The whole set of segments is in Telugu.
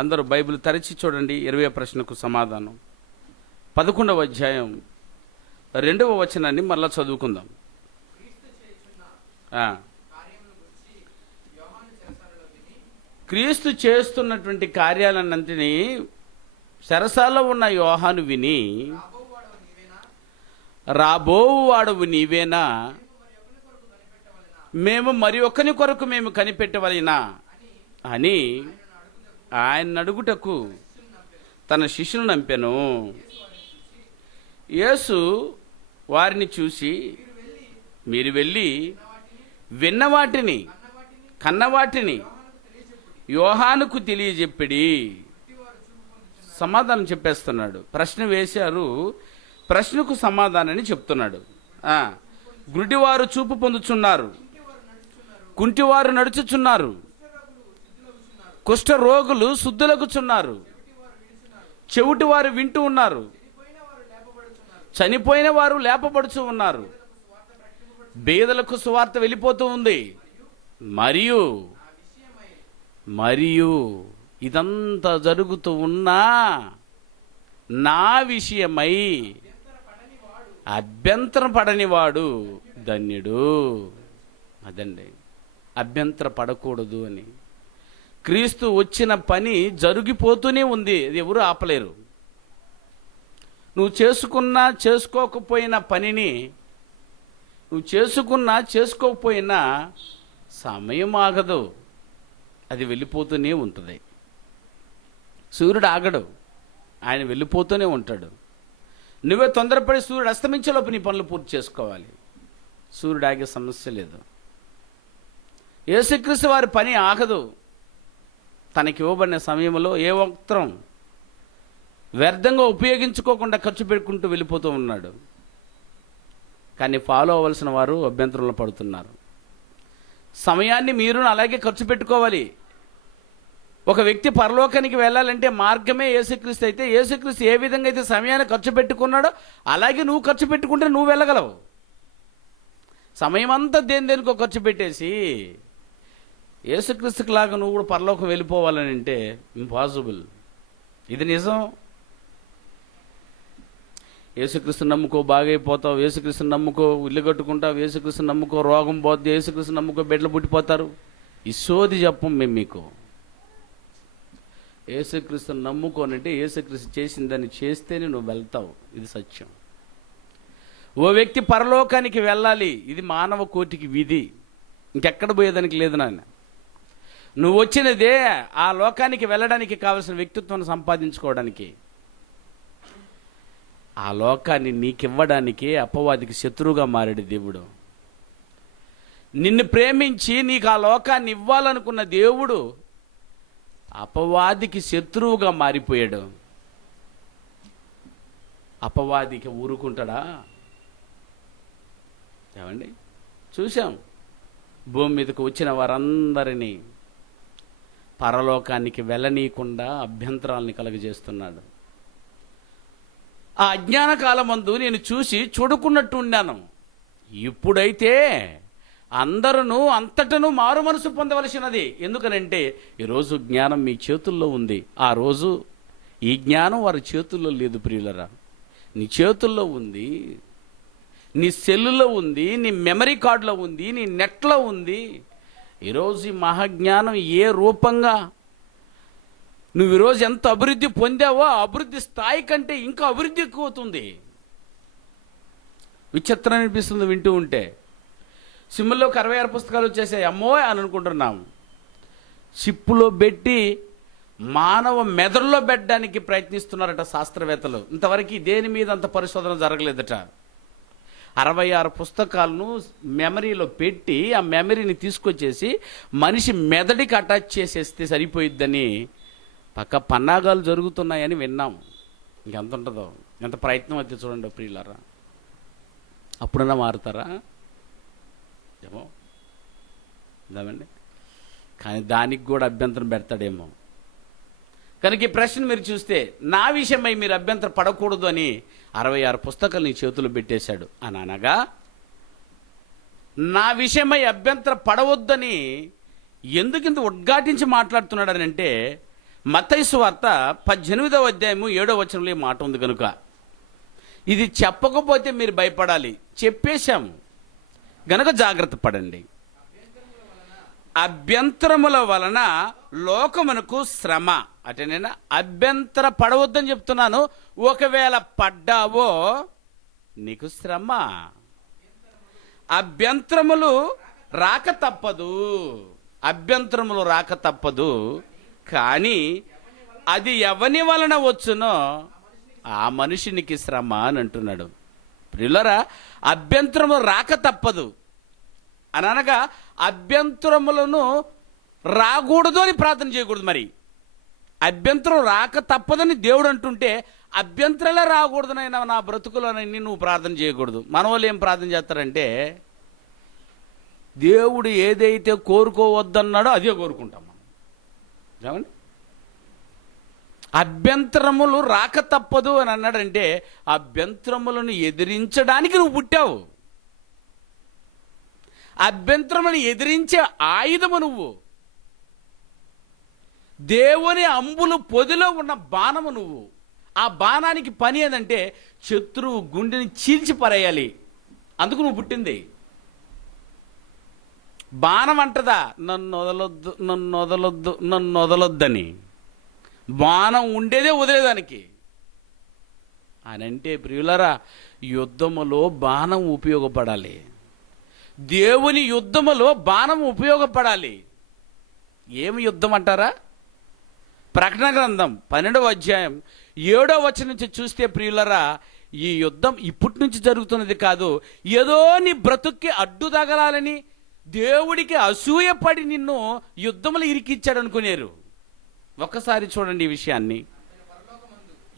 అందరూ బైబిల్ తెరచి చూడండి. 20వ ప్రశ్నకు సమాధానం 11వ అధ్యాయం 2వ వచనాన్ని మరలా చదువుకుందాం. క్రీస్తు చేస్తున్నటువంటి కార్యాలన్నింటినీ చెరసాలలో ఉన్న యోహాను విని, రాబోవాడవు నీవేనా, మేము మరి ఒక్కని కొరకు మేము కనిపెట్టవలెనా అని ఆయన అడుగుటకు తన శిష్యులను నంపెను. యేసు వారిని చూసి, మీరు వెళ్ళి విన్నవాటిని కన్నవాటిని యోహానుకు తెలియజెప్పిడి. సమాధానం చెప్పేస్తున్నాడు. ప్రశ్న వేశారు, ప్రశ్నకు సమాధానాన్ని చెప్తున్నాడు. గుడ్డివారు చూపు పొందుచున్నారు, కుంటివారు నడుచుచున్నారు, కుష్ఠ రోగులు శుద్ధులగుచున్నారు, చెవిటి వారు వింటూ ఉన్నారు, చనిపోయిన వారు లేపబడుచు ఉన్నారు, బీదలకు సువార్త వెళ్ళిపోతూ ఉంది. మరియు మరియు ఇదంతా జరుగుతూ ఉన్నా నా విషయమై అభ్యంతరం పడనివాడు ధన్యుడు. అదండి, అభ్యంతర పడకూడదు అని. క్రీస్తు వచ్చిన పని జరిగిపోతూనే ఉంది, అది ఎవరు ఆపలేరు. నువ్వు చేసుకున్నా చేసుకోకపోయిన పనిని, నువ్వు చేసుకున్నా చేసుకోకపోయినా సమయం ఆగదు, అది వెళ్ళిపోతూనే ఉంటుంది. సూర్యుడు ఆగడు, ఆయన వెళ్ళిపోతూనే ఉంటాడు. నువ్వే తొందరపడి సూర్యుడు అస్తమించేలోపు నీ పనులు పూర్తి చేసుకోవాలి. సూర్యుడు ఆగే సమస్య లేదు. యేసుక్రీస్తు వారి పని ఆగదు. తనకి ఇవ్వబడిన సమయంలో ఏ ఒక్కరం వ్యర్థంగా ఉపయోగించుకోకుండా ఖర్చు పెట్టుకుంటూ వెళ్ళిపోతూ ఉన్నాడు. కానీ ఫాలో అవ్వాల్సిన వారు అభ్యంతరంలో పడుతున్నారు. సమయాన్ని మీరు అలాగే ఖర్చు పెట్టుకోవాలి. ఒక వ్యక్తి పరలోకానికి వెళ్ళాలంటే మార్గమే యేసుక్రీస్తు అయితే, యేసుక్రీస్తు ఏ విధంగా అయితే సమయాన్ని ఖర్చు పెట్టుకున్నాడో అలాగే నువ్వు ఖర్చు పెట్టుకుంటే నువ్వు వెళ్ళగలవు. సమయం అంతా దేనికో ఖర్చు పెట్టేసి యేసుక్రీస్తుకి లాగా నువ్వు కూడా పరలోకం వెళ్ళిపోవాలని అంటే ఇంపాసిబుల్. ఇది నిజం. యేసుక్రీస్తు నమ్ముకో బాగైపోతావు, యేసుక్రీస్తు నమ్ముకో ఇల్లు కట్టుకుంటావు, యేసుక్రీస్తు నమ్ముకో రోగం పోద్ది, యేసుక్రీస్తు నమ్ముకో బిడ్డలు పుట్టిపోతారు. ఈ సోది చెప్పం మేము మీకు. యేసుక్రీస్తు నమ్ముకోనంటే యేసుక్రీస్తు చేసిందని చేస్తేనే నువ్వు వెళ్తావు. ఇది సత్యం. ఓ వ్యక్తి పరలోకానికి వెళ్ళాలి, ఇది మానవ కోటికి విధి. ఇంకెక్కడ పోయేదానికి లేదు నాయన. నువ్వు వచ్చినదే ఆ లోకానికి వెళ్ళడానికి కావలసిన వ్యక్తిత్వాన్ని సంపాదించుకోవడానికి. ఆ లోకాన్ని నీకివ్వడానికి అపవాదికి శత్రువుగా మారాడు దేవుడు. నిన్ను ప్రేమించి నీకు ఆ లోకాన్ని ఇవ్వాలనుకున్న దేవుడు అపవాదికి శత్రువుగా మారిపోయాడు. అపవాదికి ఊరుకుంటాడా? ఏమండి, చూసాం. భూమి మీదకు వచ్చిన వారందరినీ పరలోకానికి వెళ్ళనీయకుండా అభ్యంతరాలని కలుగజేస్తున్నాడు. ఆ అజ్ఞాన కాలమందు నేను చూసి చూడకున్నట్టు ఉన్నాను. ఇప్పుడైతే అందరూ అంతటను మారు మనసు పొందవలసినది. ఎందుకనంటే ఈరోజు జ్ఞానం మీ చేతుల్లో ఉంది. ఆ రోజు ఈ జ్ఞానం వారి చేతుల్లో లేదు ప్రియులరా. నీ చేతుల్లో ఉంది, నీ సెల్లులో ఉంది, నీ మెమరీ కార్డులో ఉంది, నీ నెట్లో ఉంది. ఈరోజు ఈ మహాజ్ఞానం ఏ రూపంగా నువ్వు ఈరోజు ఎంత అభివృద్ధి పొందావో ఆ అభివృద్ధి స్థాయి కంటే ఇంకా అభివృద్ధి ఎక్కువ అవుతుంది. విచిత్రం అనిపిస్తుంది వింటూ ఉంటే. సిమ్ముల్లోకి 66 పుస్తకాలు వచ్చేసాయి, అమ్మో అని అనుకుంటున్నాం. షిప్పులో పెట్టి మానవ మెదడులో పెట్టడానికి ప్రయత్నిస్తున్నారట శాస్త్రవేత్తలు. ఇంతవరకు దేని మీద అంత పరిశోధన జరగలేదట. 66 పుస్తకాలను మెమరీలో పెట్టి ఆ మెమరీని తీసుకొచ్చేసి మనిషి మెదడికి అటాచ్ చేసేస్తే సరిపోయిద్దని పక్క పన్నాగాలు జరుగుతున్నాయని విన్నాం. ఇంకెంత ఉంటుందో, ఎంత ప్రయత్నం అయితే చూడండి ప్రియులారా. అప్పుడన్నా మారుతారా ఏమో ఇదామండి. కానీ దానికి కూడా అభ్యంతరం పెడతాడేమో. కనుక ఈ ప్రశ్న మీరు చూస్తే, నా విషయమై మీరు అభ్యంతరం పడకూడదు అని 66 పుస్తకాలు నీ చేతులు పెట్టేశాడు అని అనగా, నా విషయమై అభ్యంతరం పడవద్దని ఎందుకు ఇంత ఉద్ఘాటించి మాట్లాడుతున్నాడు అని అంటే, మత్తయి సువార్త 18వ అధ్యాయము 7వ వచనంలో ఈ మాట ఉంది కనుక ఇది చెప్పకపోతే మీరు భయపడాలి. చెప్పేశాము గనుక జాగ్రత్త పడండి. అభ్యంతరముల వలన లోకమునకు శ్రమ. అంటే నేను అభ్యంతర పడవద్దని చెప్తున్నాను. ఒకవేళ పడ్డావో నీకు శ్రమ. అభ్యంతరములు రాక తప్పదు, అభ్యంతరములు రాక తప్పదు. కానీ అది ఎవని వలన వచ్చునో ఆ మనుషునికి శ్రమ అని అంటున్నాడు. ప్రియులారా, అభ్యంతరము రాక తప్పదు అని అనగా అభ్యంతరములను రాకూడదు అని ప్రార్థన చేయకూడదు. మరి అభ్యంతరం రాక తప్పదని దేవుడు అంటుంటే అభ్యంతరాలే రాకూడదనైనా నా బ్రతుకులోనని నువ్వు ప్రార్థన చేయకూడదు. మన వాళ్ళు ఏం ప్రార్థన చేస్తారంటే దేవుడు ఏదైతే కోరుకోవద్దన్నాడో అదే కోరుకుంటాం మనం. ఏమండి, అభ్యంతరములు రాక తప్పదు అని అన్నాడంటే అభ్యంతరములను ఎదిరించడానికి నువ్వు పుట్టావు. అభ్యంతరములను ఎదిరించే ఆయుధము నువ్వు. దేవుని అంబులు పొదిలో ఉన్న బాణము నువ్వు. ఆ బాణానికి పని ఏదంటే శత్రువు గుండెని చీల్చి పరేయాలి. అందుకు నువ్వు పుట్టింది. బాణం అంటదా నన్ను వదలొద్దు, నన్ను వదలొద్దు, నన్ను వదలొద్దని. బాణం ఉండేదే వదిలేదానికి అని అంటే ప్రియులరా, యుద్ధములో బాణం ఉపయోగపడాలి. దేవుని యుద్ధములో బాణం ఉపయోగపడాలి. ఏమి యుద్ధం అంటారా? ప్రకటన గ్రంథం 12వ అధ్యాయం 7వ వచనం నుంచి చూస్తే ప్రియులరా, ఈ యుద్ధం ఇప్పటి నుంచి జరుగుతున్నది కాదు. ఏదో నీ బ్రతుక్కి అడ్డు తగలాలని దేవుడికి అసూయపడి నిన్ను యుద్ధములు ఇరికిచ్చాడు అనుకునేరు. ఒక్కసారి చూడండి ఈ విషయాన్ని.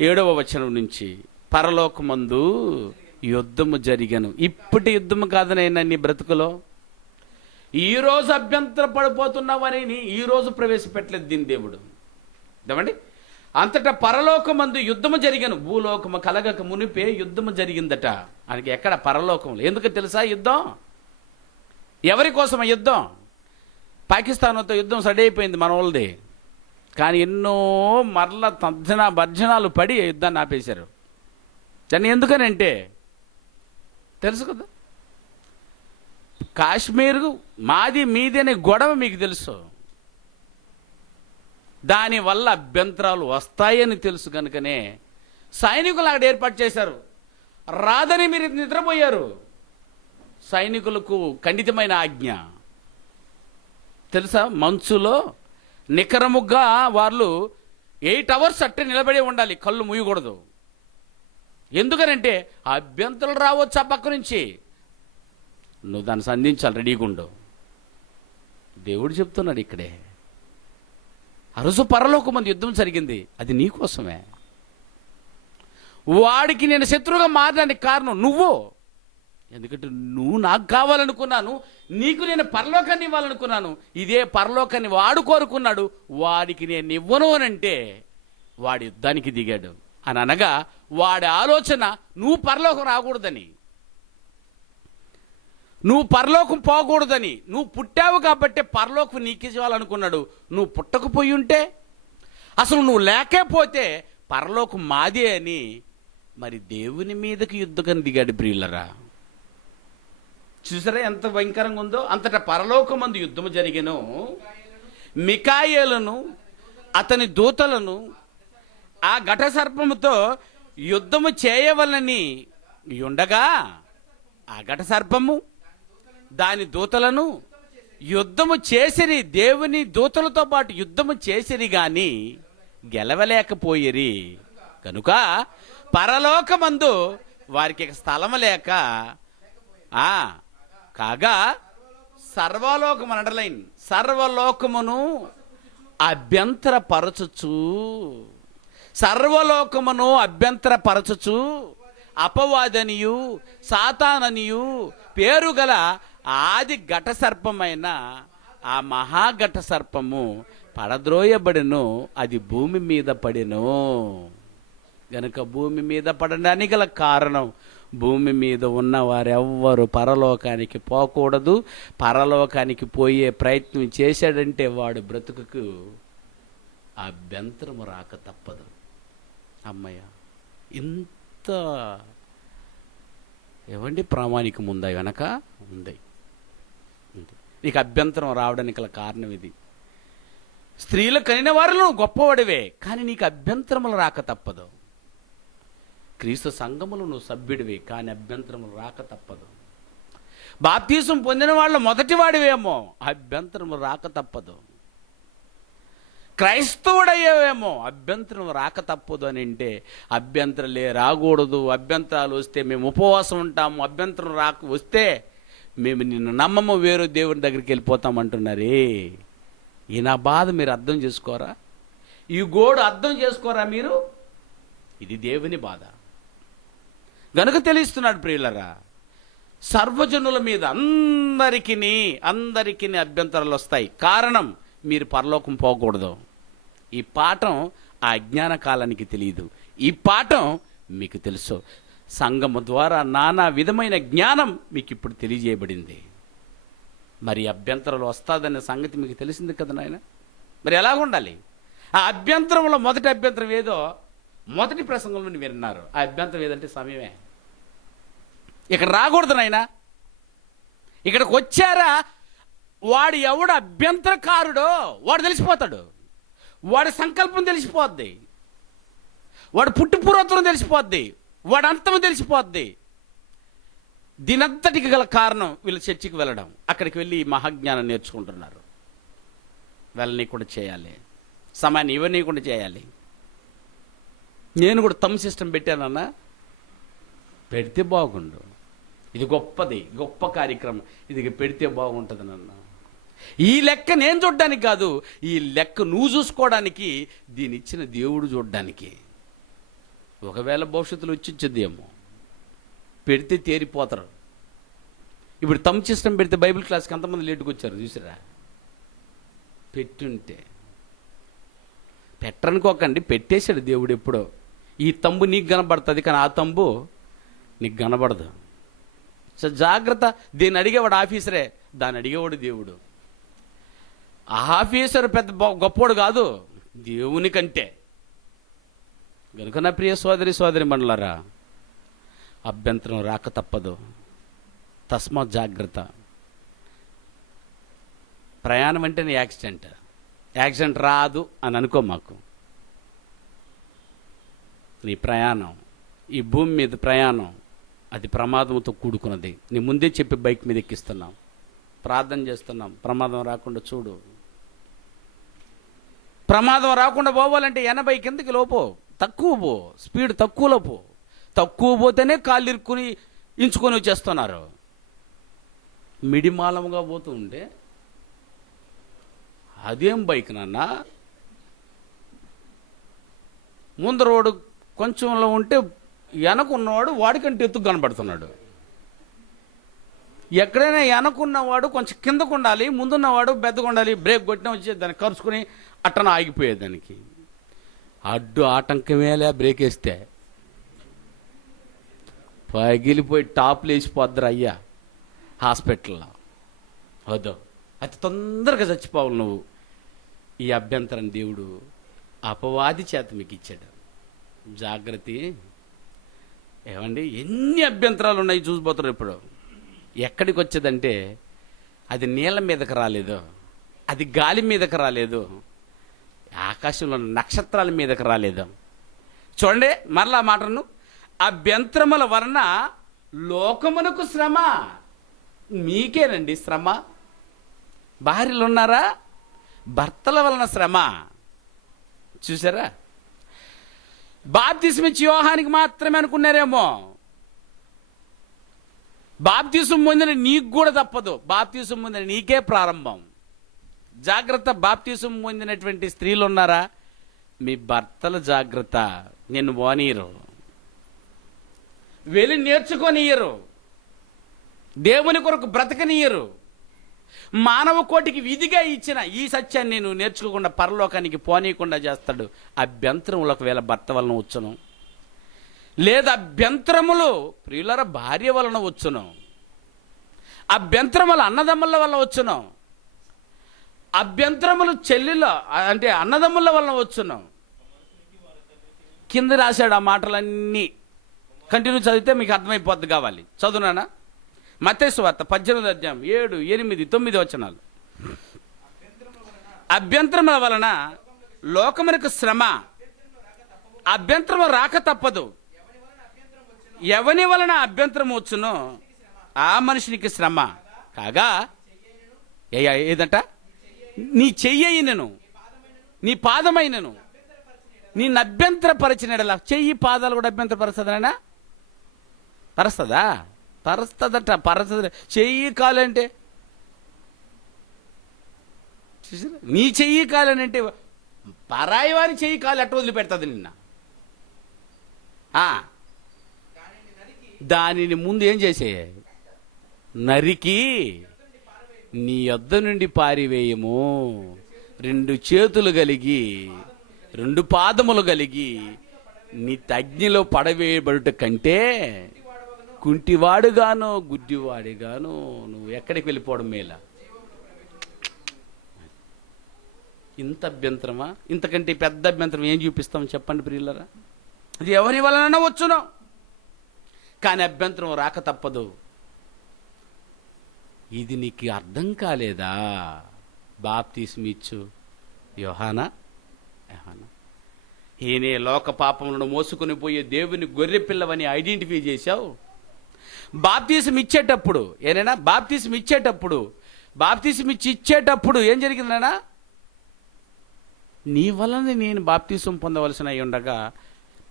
7వ వచనం నుంచి, పరలోకమందు యుద్ధము జరిగను. ఇప్పటి యుద్ధము కాదనైనా నీ బ్రతుకులో ఈరోజు అభ్యంతర పడిపోతున్నావని ఈరోజు ప్రవేశపెట్టలేదు దీని దేవుడు. ఏమండి, అంతటా పరలోకమందు యుద్ధము జరిగను. భూలోకము కలగక మునిపే యుద్ధము జరిగిందట. ఆయనకి ఎక్కడ? పరలోకంలో. ఎందుకు తెలుసా యుద్ధం? ఎవరి కోసం యుద్ధం? పాకిస్తాన్తో యుద్ధం సడి అయిపోయింది మన వాళ్ళది. కానీ ఎన్నో మరల భర్జనాలు పడి యుద్ధాన్ని ఆపేశారు. దాన్ని ఎందుకనంటే తెలుసు కదా, కాశ్మీర్ మాది మీది అనే గొడవ మీకు తెలుసు. దానివల్ల అభ్యంతరాలు వస్తాయని తెలుసు కనుకనే సైనికులు అక్కడ ఏర్పాటు చేశారు. రాదని మీరు నిద్రపోయారు. సైనికులకు ఖండితమైన ఆజ్ఞ తెలుసా? మంచులో నికరముగా వాళ్ళు 8 hours అట్టే నిలబడి ఉండాలి, కళ్ళు మూయకూడదు. ఎందుకనంటే అభ్యంతరాలు రావచ్చు ఆ పక్క నుంచి. నువ్వు దాన్ని సంధించాలి, రెడీగా ఉండు. దేవుడు చెప్తున్నాడు ఇక్కడే. ఆ రోజు పరలోకమందు యుద్ధం జరిగింది, అది నీకోసమే. వాడికి నేను శత్రువుగా మారడానికి కారణం నువ్వు. ఎందుకంటే నువ్వు నాకు కావాలనుకున్నాను, నీకు నేను పరలోకాన్ని ఇవ్వాలనుకున్నాను. ఇదే పరలోకాన్ని వాడు కోరుకున్నాడు, వాడికి నేను ఇవ్వను అనంటే వాడి యుద్ధానికి దిగాడు. అని అనగా వాడి ఆలోచన నువ్వు పరలోకం రాకూడదని, నువ్వు పరలోకం పోకూడదని. నువ్వు పుట్టావు కాబట్టి పరలోకం నీకు ఇవ్వాలనుకున్నాడు. నువ్వు పుట్టకపోయి ఉంటే, అసలు నువ్వు లేకపోతే పరలోకం మాదే అని మరి దేవుని మీదకి యుద్ధకని దిగాడు. ప్రియులరా, చూసారా ఎంత భయంకరంగా ఉందో? అంతటా పరలోకమందు యుద్ధము జరిగెను. మికాయేలును అతని దూతలను ఆ ఘట సర్పముతో యుద్ధము చేయవలని ఉండగా ఆ ఘట సర్పము దాని దూతలను యుద్ధము చేసిరి. దేవుని దూతలతో పాటు యుద్ధము చేసిరి గాని గెలవలేకపోయిరి. కనుక పరలోకమందు వారికి స్థలము లేక కాగా సర్వలోకము అండర్లైన్, సర్వలోకమును అభ్యంతరపరచుచు, సర్వలోకమును అభ్యంతరపరచుచు అపవాదనియు సాతాననియు పేరు గల ఆది ఘట సర్పమైన ఆ మహాఘట సర్పము పడద్రోయబడెను. అది భూమి మీద పడెను. గనుక భూమి మీద పడడానికి గల కారణం, భూమి మీద ఉన్న వారెవ్వరు పరలోకానికి పోకూడదు. పరలోకానికి పోయే ప్రయత్నం చేశాడంటే వాడు బ్రతుకుకు అభ్యంతరము రాక తప్పదు. అమ్మయ్య, ఇంత ఏమండి ప్రామాణికం ఉందా వెనక? ఉంది. నీకు అభ్యంతరం రావడానికి గల కారణం ఇది. స్త్రీలు కనిన వారిలో నువ్వు గొప్పవాడివే, కానీ నీకు అభ్యంతరములు రాక తప్పదు. క్రీస్తు సంఘములు నువ్వు సభ్యుడివే, కానీ అభ్యంతరములు రాక తప్పదు. బాప్తీసం పొందిన వాళ్ళు మొదటి వాడివేమో, అభ్యంతరము రాక తప్పదు. క్రైస్తవుడయ్యేవేమో, అభ్యంతరం రాక తప్పదు అని అంటే అభ్యంతరాలే రాకూడదు. అభ్యంతరాలు వస్తే మేము ఉపవాసం ఉంటాము, అభ్యంతరం వస్తే మేము నిన్ను నమ్మము, వేరే దేవుని దగ్గరికి వెళ్ళిపోతాం అంటున్నారే. ఈ నా బాధ మీరు అర్థం చేసుకోరా? ఈ గోడు అర్థం చేసుకోరా మీరు? ఇది దేవుని బాధ గనుక తెలుస్తున్నాడు ప్రియులరా. సర్వజనుల మీద అందరికీ అభ్యంతరాలు వస్తాయి. కారణం, మీరు పరలోకం పోకూడదు. ఈ పాఠం ఆ అజ్ఞాన కాలానికి తెలియదు, ఈ పాఠం మీకు తెలుసు. సంఘము ద్వారా నానా విధమైన జ్ఞానం మీకు ఇప్పుడు తెలియజేయబడింది. మరి అభ్యంతరాలు వస్తుందనే సంగతి మీకు తెలిసింది కదా నాయన. మరి ఎలాగ ఉండాలి? ఆ అభ్యంతరంలో మొదటి అభ్యంతరం ఏదో మొదటి ప్రసంగంలో విన్నారు. ఆ అభ్యంతరం ఏదంటే సమయమే. ఇక్కడ రాకూడదు నాయన. ఇక్కడికి వచ్చారా, వాడు ఎవడు అభ్యంతరకారుడో వాడు తెలిసిపోతాడు. వాడి సంకల్పం తెలిసిపోద్ది, వాడు పుట్టుపూర్వత్వం తెలిసిపోద్ది, వాడు అంతం తెలిసిపోద్ది. దీనంతటికి గల కారణం వీళ్ళు చర్చికి వెళ్ళడం. అక్కడికి వెళ్ళి మహాజ్ఞానం నేర్చుకుంటున్నారు. వెళ్ళనీయకుండా చేయాలి, సమయాన్ని ఇవ్వనీయకుండా చేయాలి. నేను కూడా తమ్ సిస్టమ్ పెట్టానన్నా, పెడితే బాగుండు. ఇది గొప్పది, గొప్ప కార్యక్రమం, ఇది పెడితే బాగుంటుంది నాన్న. ఈ లెక్క నేను చూడడానికి కాదు, ఈ లెక్క నువ్వు చూసుకోవడానికి, దీని ఇచ్చిన దేవుడు చూడడానికి. ఒకవేళ భవిష్యత్తులో వచ్చిందేమో, పెడితే తేరిపోతారు. ఇప్పుడు తమ్ సిస్టమ్ పెడితే బైబిల్ క్లాస్కి ఎంతమంది లేటుకు వచ్చారు చూసారా? పెట్టుంటే పెట్టరనుకోకండి, పెట్టేశాడు దేవుడు ఎప్పుడో. ఈ తంబు నీకు కనబడుతుంది, కానీ ఆ తంబు నీకు కనబడదు. సో జాగ్రత్త. దీన్ని అడిగేవాడు ఆఫీసరే, దాన్ని అడిగేవాడు దేవుడు. ఆ ఆఫీసర్ పెద్ద గొప్పోడు కాదు దేవుని కంటే. కనుక నా ప్రియ సోదరి మండలారా, అభ్యంతరం రాక తప్పదు. తస్మాత్ జాగ్రత్త. ప్రయాణం అంటేనే యాక్సిడెంట్ రాదు అని అనుకో. మాకు నీ ప్రయాణం, ఈ భూమి మీద ప్రయాణం, అది ప్రమాదంతో కూడుకున్నది. నీ ముందే చెప్పి బైక్ మీద ఎక్కిస్తున్నాం, ప్రార్థన చేస్తున్నాం, ప్రమాదం రాకుండా చూడు. ప్రమాదం రాకుండా పోవాలంటే 80 కిందకి లోపో, తక్కువ పో, స్పీడ్ తక్కువలో పో. తక్కువ పోతేనే కాళ్ళు ఇరుక్కుని ఇంచుకొని వచ్చేస్తున్నారు. మిడిమాలముగా పోతూ ఉంటే అదేం బైక్ నాన్న? ముందర రోడ్డు కొంచెంలో ఉంటే వెనకున్నవాడు వాడికంటే ఎత్తుకు కనబడుతున్నాడు. ఎక్కడైనా వెనకున్నవాడు కొంచెం కిందకు ఉండాలి, ముందున్నవాడు పెద్దగా ఉండాలి. బ్రేక్ కొట్టినా వచ్చి దాన్ని కరుచుకొని అట్టన ఆగిపోయేదానికి. అడ్డు ఆటంకమేలే బ్రేక్ వేస్తే పగిలిపోయి టాప్లు వేసిపోద్దరు అయ్యా హాస్పిటల్లో. వద్దు, అతి తొందరగా చచ్చిపోవాలి నువ్వు. ఈ అభ్యంతరం దేవుడు అపవాది చేత మీకు ఇచ్చాడు. జాగ్రత్త. ఏమండి, ఎన్ని అభ్యంతరాలు ఉన్నాయి చూసిపోతారు. ఇప్పుడు ఎక్కడికి వచ్చేదంటే, అది నీళ్ళ మీదకి రాలేదు, అది గాలి మీదకి రాలేదు, ఆకాశంలో నక్షత్రాల మీదకి రాలేదు. చూడండి మరలా మాటను, అభ్యంతరముల వలన లోకమునకు శ్రమ. మీకేనండి శ్రమ. భార్యలు ఉన్నారా? భర్తల వలన శ్రమ. చూసారా? బాప్తిసం ఇచ్చి యోహానికి మాత్రమే అనుకున్నారేమో. బాప్తిసం పొందిన నీకు కూడా తప్పదు. బాప్తిసం పొందిన నీకే ప్రారంభం. జాగ్రత్త. బాప్తిసం పొందినటువంటి స్త్రీలు ఉన్నారా? మీ భర్తలు జాగ్రత్త. నిన్ను పోనీయరు, వెళ్ళి నేర్చుకొనియరు, దేవుని కొరకు బ్రతకనియరు. మానవ కోటికి విధిగా ఇచ్చిన ఈ సత్యాన్ని నేను నేర్చుకోకుండా పరలోకానికి పోనీయకుండా చేస్తాడు. అభ్యంతరములు ఒకవేళ భర్త వలన వచ్చును, లేదా అభ్యంతరములు ప్రియులర భార్య వలన వచ్చును, అభ్యంతరములు అన్నదమ్ముల వల్ల వచ్చును, అభ్యంతరములు చెల్లిలో అంటే అన్నదమ్ముల వలన వచ్చును. కింద రాశాడు ఆ మాటలన్నీ. కంటిన్యూ చదివితే మీకు అర్థమైపోద్ది. కావాలి చదువునానా? మత్తయి సువార్త 18వ అధ్యాయం 7, 8, 9 వచనాలు. అభ్యంతరముల వలన లోకమునకు శ్రమ, అభ్యంతరము రాక తప్పదు. ఎవని వలన అభ్యంతరం వచ్చునో ఆ మనిషినికి శ్రమ కాగా ఏదంట? నీ చెయ్యైనను నీ పాదమైనను నీ అభ్యంతరపరిచినలా. చెయ్యి పాదాలు కూడా అభ్యంతరపరుస్తుందనా? పరుస్తుందా? పరుస్తుందట. పరుస్తుంది. చెయ్యి కాలంటే నీ చెయ్యి కాలనంటే పరాయి వారి చెయ్యి కాలు ఎట్ట వదిలిపెడుతుంది నిన్న? దానిని ముందు ఏం చేసే? నరికి నీ యొద్ద నుండి పారివేయము. 2 చేతులు కలిగి 2 పాదములు కలిగి నీ అగ్నిలో పడవేయబడుట కంటే కుంటివాడుగాను గుడ్డివాడిగాను నువ్వు ఎక్కడికి వెళ్ళిపోవడం మేలా. ఇంత అభ్యంతరమా? ఇంతకంటే పెద్ద అభ్యంతరం ఏం చూపిస్తాం చెప్పండి ప్రియులరా? అది ఎవరి వలన వచ్చును, కానీ అభ్యంతరం రాక తప్పదు. ఇది నీకు అర్థం కాలేదా? బాప్తిస్మిచ్చు యోహానా. ఈయనే లోక పాపములను మోసుకొని పోయే దేవుని గొర్రె పిల్లవని ఐడెంటిఫై చేశావు. బాప్తిసం ఇచ్చేటప్పుడు బాప్తిసం ఇచ్చేటప్పుడు ఏం జరిగిందనా? నీ వలన నేను బాప్తిసం పొందవలసిన అయి ఉండగా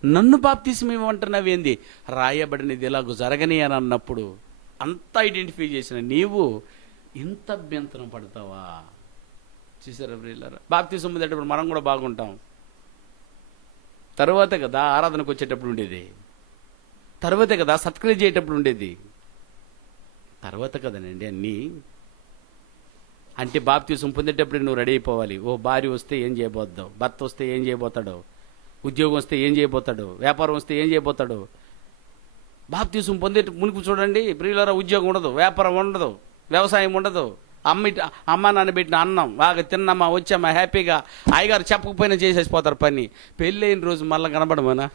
నన్ను బాప్తిసం ఇవ్వమంటున్నావేంది? రాయబడినది ఇలాగ జరగని అని అన్నప్పుడు అంత ఐడెంటిఫై చేసిన నీవు ఇంత అభ్యంతరం పడతావా? చూసారా ప్రియులారా? బాప్తిసం పొందేటప్పుడు మనం కూడా బాగుంటాం. తర్వాతే కదా ఆరాధనకు వచ్చేటప్పుడు ఉండేది, తర్వాతే కదా సత్క్రియ చేసేటప్పుడు ఉండేది, తర్వాత కదనండి అన్నీ. అంటే బాప్తిసం పొందేటప్పుడు నువ్వు రెడీ అయిపోవాలి. ఓ భార్య వస్తే ఏం చేయబోద్దావు, భర్త వస్తే ఏం చేయబోతాడో, ఉద్యోగం వస్తే ఏం చేయబోతాడు, వ్యాపారం వస్తే ఏం చేయబోతాడు. బాప్తిసం పొందే మునుపు చూడండి ప్రియులారా, ఉద్యోగం ఉండదు, వ్యాపారం ఉండదు, వ్యవసాయం ఉండదు. అమ్మ నాన్న పెట్టిన అన్నం బాగా తిన్నామా వచ్చామా హ్యాపీగా, అయ్యగారు చెప్పకపోయినా చేసేసిపోతారు పని. పెళ్ళైన రోజు మళ్ళీ కనబడమనా?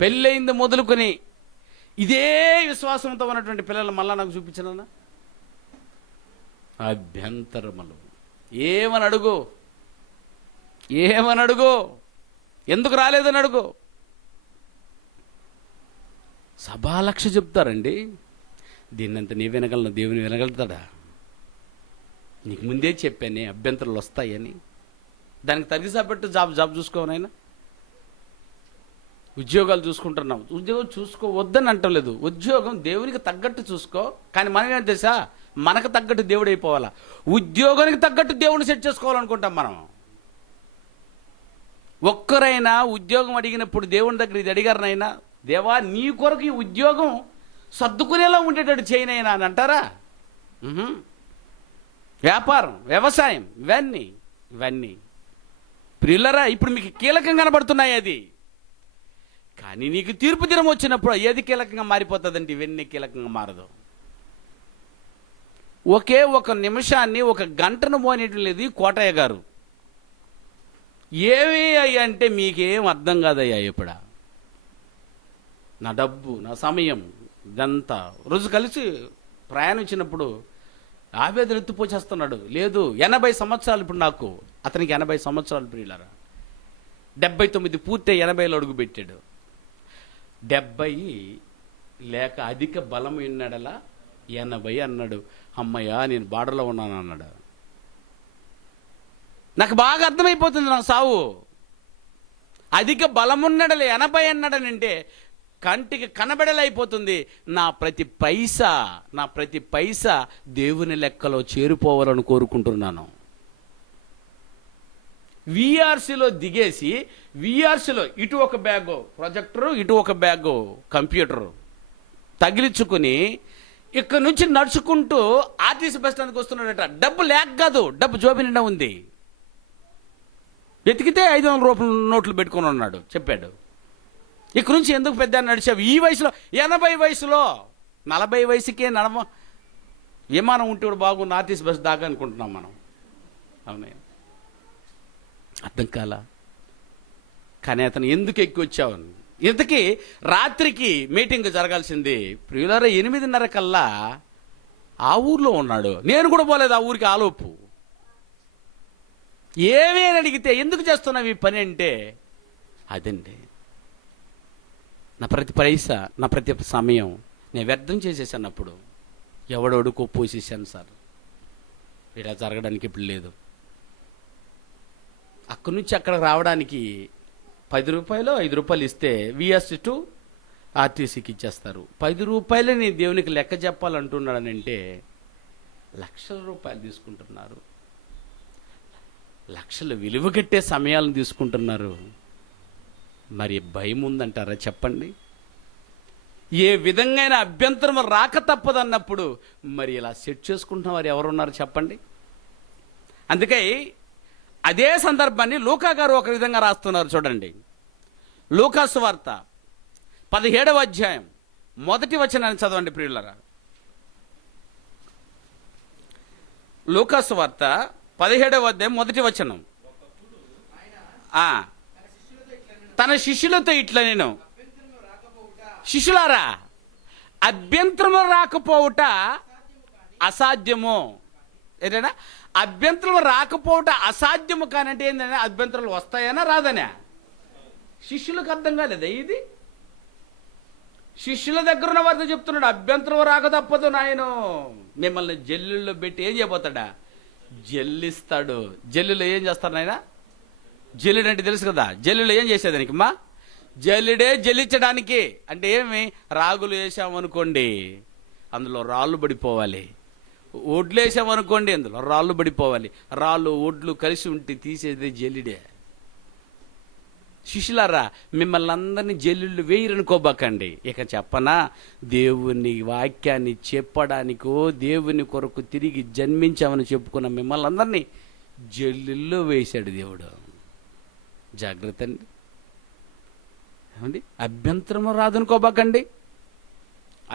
పెళ్ళయింది మొదలుకొని ఇదే విశ్వాసంతో ఉన్నటువంటి పిల్లలు మళ్ళా నాకు చూపించనా? అభ్యంతరములు. ఏమని అడుగు, ఎందుకు రాలేదని అడుగు. సభాలక్ష చెప్తారండి. దీన్నంత నీ వినగలను, దేవుని వినగలుగుతాడా? నీకు ముందే చెప్పానే అభ్యంతరాలు వస్తాయని. దానికి తగిసపెట్టు జాబ్ చూసుకోవనైనా. ఉద్యోగాలు చూసుకుంటున్నాం, ఉద్యోగం చూసుకోవద్దని అంటలేదు. ఉద్యోగం దేవునికి తగ్గట్టు చూసుకో. కానీ మనం ఏం తెలుసా? మనకు తగ్గట్టు దేవుడు అయిపోవాలా. ఉద్యోగానికి తగ్గట్టు దేవుడిని సెట్ చేసుకోవాలనుకుంటాం మనం. ఒక్కరైనా ఉద్యోగం అడిగినప్పుడు దేవుని దగ్గర ఇది అడిగారనైనా, దేవా నీ కొరకు ఈ ఉద్యోగం సర్దుకునేలా ఉండేటట్టు చేయనైనా అని అంటారా? వ్యాపారం, వ్యవసాయం, ఇవన్నీ ప్రియులరా ఇప్పుడు మీకు కీలకంగా కనబడుతున్నాయి. అది కానీ నీకు తీర్పు దినం వచ్చినప్పుడు ఏది కీలకంగా మారిపోతుందంటే ఇవన్నీ కీలకంగా మారదు. ఒకే ఒక నిమిషాన్ని, ఒక గంటను మోనేయటం లేదు కోటయ్య గారు. ఏమి అయ్యా అంటే మీకేం అర్థం కాదయ్యా. ఇప్పుడు నా డబ్బు, నా సమయం, ఇదంతా రోజు కలిసి ప్రయాణించినప్పుడు ఆవేదన ఎత్తిపోచేస్తున్నాడు. లేదు 80 సంవత్సరాలు ఇప్పుడు నాకు, అతనికి 80 సంవత్సరాలు ప్రియులారా. 79 పూర్తి 80లో అడుగు పెట్టాడు. 70 లేక అధిక బలం ఎన్నడలా 80 అన్నాడు. అమ్మయ్యా నేను బార్డర్లో ఉన్నాను అన్నాడు. నాకు బాగా అర్థమైపోతుంది నా సావు. అధిక బలమున్నడలే 80 అన్నాడనంటే కంటికి కనబడలైపోతుంది. నా ప్రతి పైసా దేవుని లెక్కలో చేరిపోవాలని కోరుకుంటున్నాను. విఆర్సీలో దిగేసి, విఆర్సీలో ఇటు ఒక బ్యాగు ప్రొజెక్టరు, ఇటు ఒక బ్యాగు కంప్యూటరు తగిలించుకుని ఇక్కడ నుంచి నడుచుకుంటూ ఆర్టీసీ బస్ స్టాండ్కి వస్తున్నాడట. డబ్బు లేక కాదు, డబ్బు జోబి నిండా ఉంది. వెతికితే 500 రూపాయల నోట్లు పెట్టుకుని ఉన్నాడు. చెప్పాడు, ఇక్కడ నుంచి ఎందుకు పెద్ద నడిచావు ఈ వయసులో? 80 వయసులో, 40 వయసుకే విమానం ఉంటే కూడా బాగుంది, ఆర్టీసీ బస్ దాకా అనుకుంటున్నాం మనం. అవునే, అర్థం కాల. కానీ అతను ఎందుకు ఎక్కి వచ్చావు? ఇంతకీ రాత్రికి మీటింగ్ జరగాల్సింది ప్రియులారా 8:30 కల్లా ఆ ఊర్లో ఉన్నాడు. నేను కూడా పోలేదు ఆ ఊరికి ఆలోపు. ఏమీ అని అడిగితే ఎందుకు చేస్తున్నావు ఈ పని అంటే, అదండి నా ప్రతి పైసా, నా ప్రతి సమయం నేను వ్యర్థం చేసేసాను. అప్పుడు ఎవడోడుకో పోసేసాను సార్, ఇలా జరగడానికి ఇప్పుడు లేదు. అక్కడి నుంచి అక్కడికి రావడానికి 10 రూపాయలు 5 రూపాయలు ఇస్తే విఎస్ టు ఆర్టీసీకి ఇచ్చేస్తారు. 10 రూపాయలు నేను దేవునికి లెక్క చెప్పాలంటున్నాడనంటే లక్షల రూపాయలు తీసుకుంటున్నారు, లక్షల విలువ కట్టే సమయాలను తీసుకుంటున్నారు. మరి భయం ఉందంటారా చెప్పండి? ఏ విధంగా అభ్యంతరం రాక తప్పదన్నప్పుడు మరి ఇలా సెట్ చేసుకుంటున్న వారు ఎవరున్నారు చెప్పండి? అందుకే అదే సందర్భాన్ని లూకా గారు ఒక విధంగా రాస్తున్నారు చూడండి. లూకా సువార్త 17వ అధ్యాయం 1వ వచనాన్ని చదవండి ప్రియులారా. లూకా సువార్త 17వ అధ్యాయం 1వ వచనం. తన శిష్యులతో ఇట్లా, నేను శిష్యులారా అభ్యంతరము రాకపోవుట అసాధ్యము. ఏదైనా అభ్యంతరం రాకపోవట అసాధ్యము కానంటే ఏంటంటే అభ్యంతరాలు వస్తాయనా రాదనా? శిష్యులకు అర్థం కాలేదా ఇది? శిష్యుల దగ్గర ఉన్న వారితో చెప్తున్నాడు, అభ్యంతరం రాక తప్పదు నాయను. మిమ్మల్ని జల్లుల్లో పెట్టి ఏం చేయబోతాడా? జల్లిస్తాడు. జల్లులో ఏం చేస్తారు నాయన? జల్లుడు అంటే తెలుసు కదా, జల్లులో ఏం చేసేదానికి మా జల్లుడే జల్లించడానికి. అంటే ఏమి, రాగులు వేసామనుకోండి అందులో రాళ్ళు పడిపోవాలి, ఒడ్లు వేసామనుకోండి అందులో రాళ్ళు పడిపోవాలి. రాళ్ళు ఒడ్లు కలిసి ఉంటే తీసేది జల్లిడే. శిష్యులారా మిమ్మల్ని అందరినీ జల్లుళ్ళు వేయరనుకోబాకండి. ఇక చెప్పనా, దేవుని వాక్యాన్ని చెప్పడానికో దేవుని కొరకు తిరిగి జన్మించామని చెప్పుకున్న మిమ్మల్ని అందరినీ జల్లుల్లో వేశాడు దేవుడు. జాగ్రత్త అండి. ఏమండి, అభ్యంతరం రాదనుకోబాకండి.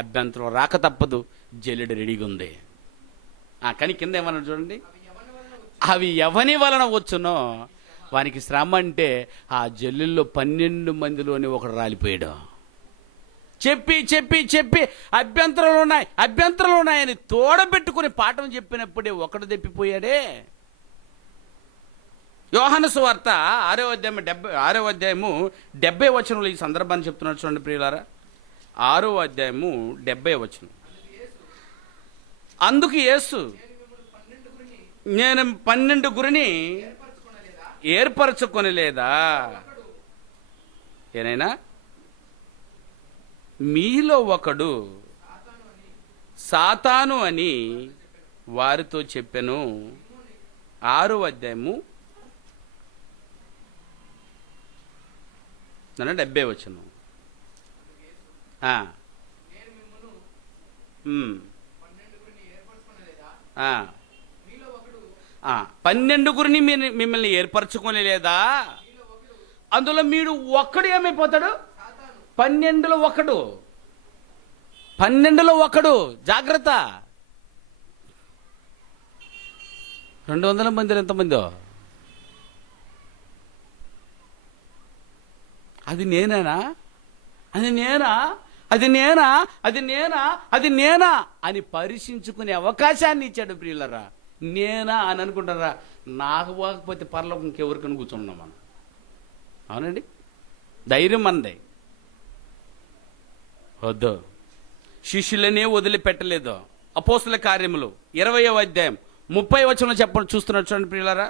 అభ్యంతరం రాక తప్పదు, జల్లుడు రెడీగా ఉంది. కానీ కింద ఏమన్నా చూడండి, అవి ఎవని వలన వచ్చునో వానికి శ్రమ. అంటే ఆ జల్లుల్లో 12 మందిలోని ఒకడు రాలిపోయాడు. చెప్పి చెప్పి చెప్పి అభ్యంతరాలు ఉన్నాయని తోడబెట్టుకుని పాఠం చెప్పినప్పుడే ఒకడు తెప్పిపోయాడే. యోహాను సువార్త 6వ అధ్యాయము 70వ వచనంలో ఈ సందర్భాన్ని చెప్తున్నాడు చూడండి ప్రియులారా. 6వ అధ్యాయము 70వ వచనం. అందుకు యేసు, నేను 12 గురిని ఏర్పరచుకొనలేదా? ఏనైనా మీలో ఒకడు సాతాను అని వారితో చెప్పెను. 6వ అధ్యాయము 70 వచనం. 12 గురిని మిమ్మల్ని ఏర్పరచుకొని లేదా? అందులో మీరు ఒక్కడు ఏమైపోతాడు? 12లో ఒకడు. 12లో ఒకడు. జాగ్రత్త. 200 మందిలో ఎంతమందో? అది నేనేనా? అది నేనా? అది నేనా? అది నేనా? అది నేనా అని పరీక్షించుకునే అవకాశాన్ని ఇచ్చాడు ప్రియులరా. నేనా అని అనుకుంటారా? నాకు పోకపోతే పరలోకం ఇంకెవరికైనా కూర్చున్నాం మనం. అవునండి, ధైర్యం మనదే. వద్దు, శిష్యులనే వదిలిపెట్టలేదు. అపోస్తుల కార్యములు 20వ అధ్యాయం 30 వచనం చెప్పండి, చూస్తున్నారు చూడండి ప్రియులారా.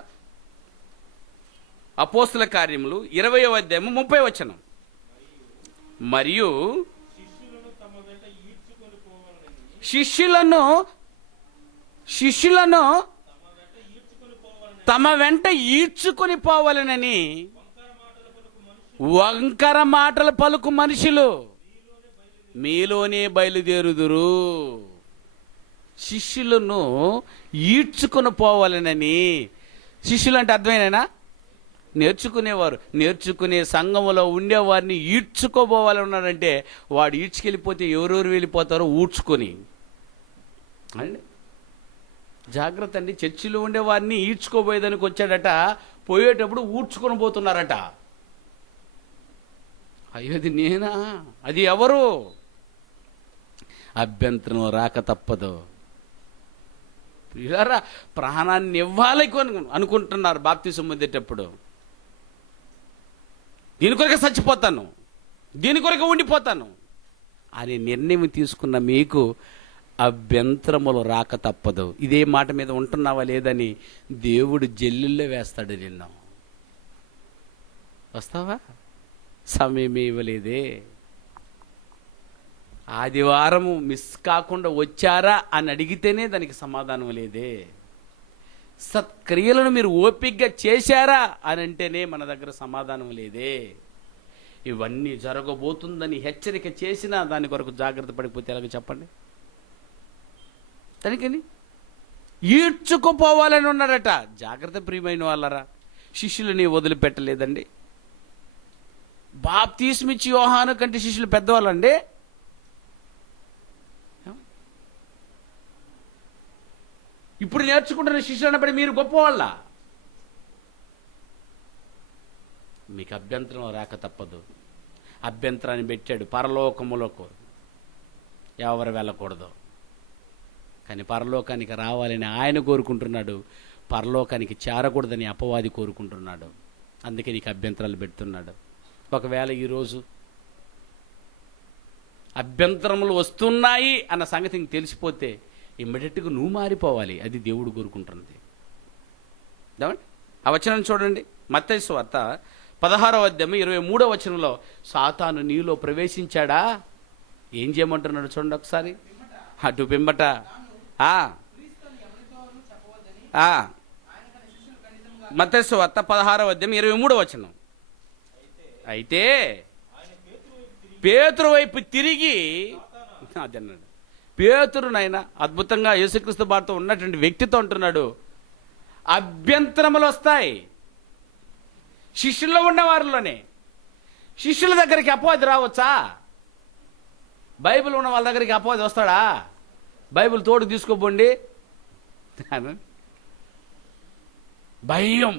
అపోస్తుల కార్యములు 20వ అధ్యాయం 30 వచనం. మరియు శిష్యులను తమ వెంట ఈడ్చుకొని పోవాలనని వంకర మాటలు పలుకు మనుషులు మీలోనే బయలుదేరుదురు. శిష్యులను ఈడ్చుకొని పోవాలనని. శిష్యులు అంటే అర్థమేనా? నేర్చుకునేవారు. నేర్చుకునే సంఘంలో ఉండేవారిని ఈడ్చుకోపోవాలి ఉన్నాడంటే వాడు ఈడ్చుకెళ్ళిపోతే ఎవరెవరు వెళ్ళిపోతారో ఊడ్చుకొని. జాగ్రత్త అండి. చర్చిలో ఉండేవారిని ఈడ్చుకోబోయేదానికి వచ్చాడట, పోయేటప్పుడు ఊడ్చుకొని పోతున్నారట. అయ్యో, అది నేనా? అది ఎవరు? అభ్యంతరం రాక తప్పదు. ఇలా ప్రాణాన్ని ఇవ్వాలి అనుకుంటున్నారు బాప్తిసం పొందేటప్పుడు. దీని కొరకు చచ్చిపోతాను, దీని కొరకు ఉండిపోతాను అని నిర్ణయం తీసుకున్న మీకు అభ్యంతరములు రాక తప్పదు. ఇదే మాట మీద ఉంటున్నావా లేదని దేవుడు జల్లుల్లో వేస్తాడు నిన్ను. వస్తావా? సమయం ఇవ్వలేదే. ఆదివారము మిస్ కాకుండా వచ్చారా అని అడిగితేనే దానికి సమాధానం లేదే. సత్క్రియలను మీరు ఓపికగా చేశారా అని అంటేనే మన దగ్గర సమాధానం లేదే. ఇవన్నీ జరగబోతుందని హెచ్చరిక చేసినా దాని కొరకు జాగ్రత్త పడిపోతే ఎలాగో చెప్పండి. దానికని ఈడ్చుకుపోవాలని ఉన్నారట. జాగ్రత్త ప్రియమైన వాళ్ళరా, శిష్యులని వదిలిపెట్టలేదండి. బాప్తిస్మిచ్చి యోహాను కంటే శిష్యులు పెద్దవాళ్ళండి. ఇప్పుడు నేర్చుకుంటున్న శిష్యులు అన్నప్పుడు మీరు గొప్పవాళ్ళ. మీకు అభ్యంతరం రాక తప్పదు. అభ్యంతరాన్ని పెట్టాడు పరలోకములకు ఎవరు వెళ్ళకూడదు, కానీ పరలోకానికి రావాలని ఆయన కోరుకుంటున్నాడు. పరలోకానికి చేరకూడదని అపవాది కోరుకుంటున్నాడు. అందుకే నీకు అభ్యంతరాలు పెడుతున్నాడు. ఒకవేళ ఈరోజు అభ్యంతరములు వస్తున్నాయి అన్న సంగతి నీకు తెలిసిపోతే ఇమ్మీడియట్గా నువ్వు మారిపోవాలి. అది దేవుడు కోరుకుంటున్నది. ఆ వచనం చూడండి, మత్తయి సువార్త 16వ అధ్యాయం 23వ వచనంలో, సాతాను నీలో ప్రవేశించాడా? ఏం చేయమంటున్నాడు చూడండి ఒకసారి. అటు పిమ్మట మత్తయి సువార్త 16వ అధ్యాయం 23వ వచనం. అయితే పేతురు వైపు తిరిగి అదన్నాడు. పేతురు నాయన అద్భుతంగా యేసుక్రీస్తు బారితో ఉన్నటువంటి వ్యక్తితో అంటున్నాడు, అభ్యంతరములు వస్తాయి. శిష్యుల్లో ఉన్న వారిలోనే శిష్యుల దగ్గరికి అపవాది రావచ్చా? బైబిల్ ఉన్న వాళ్ళ దగ్గరికి అపవాది వస్తాడా? బైబిల్ తోడు తీసుకోపోండి.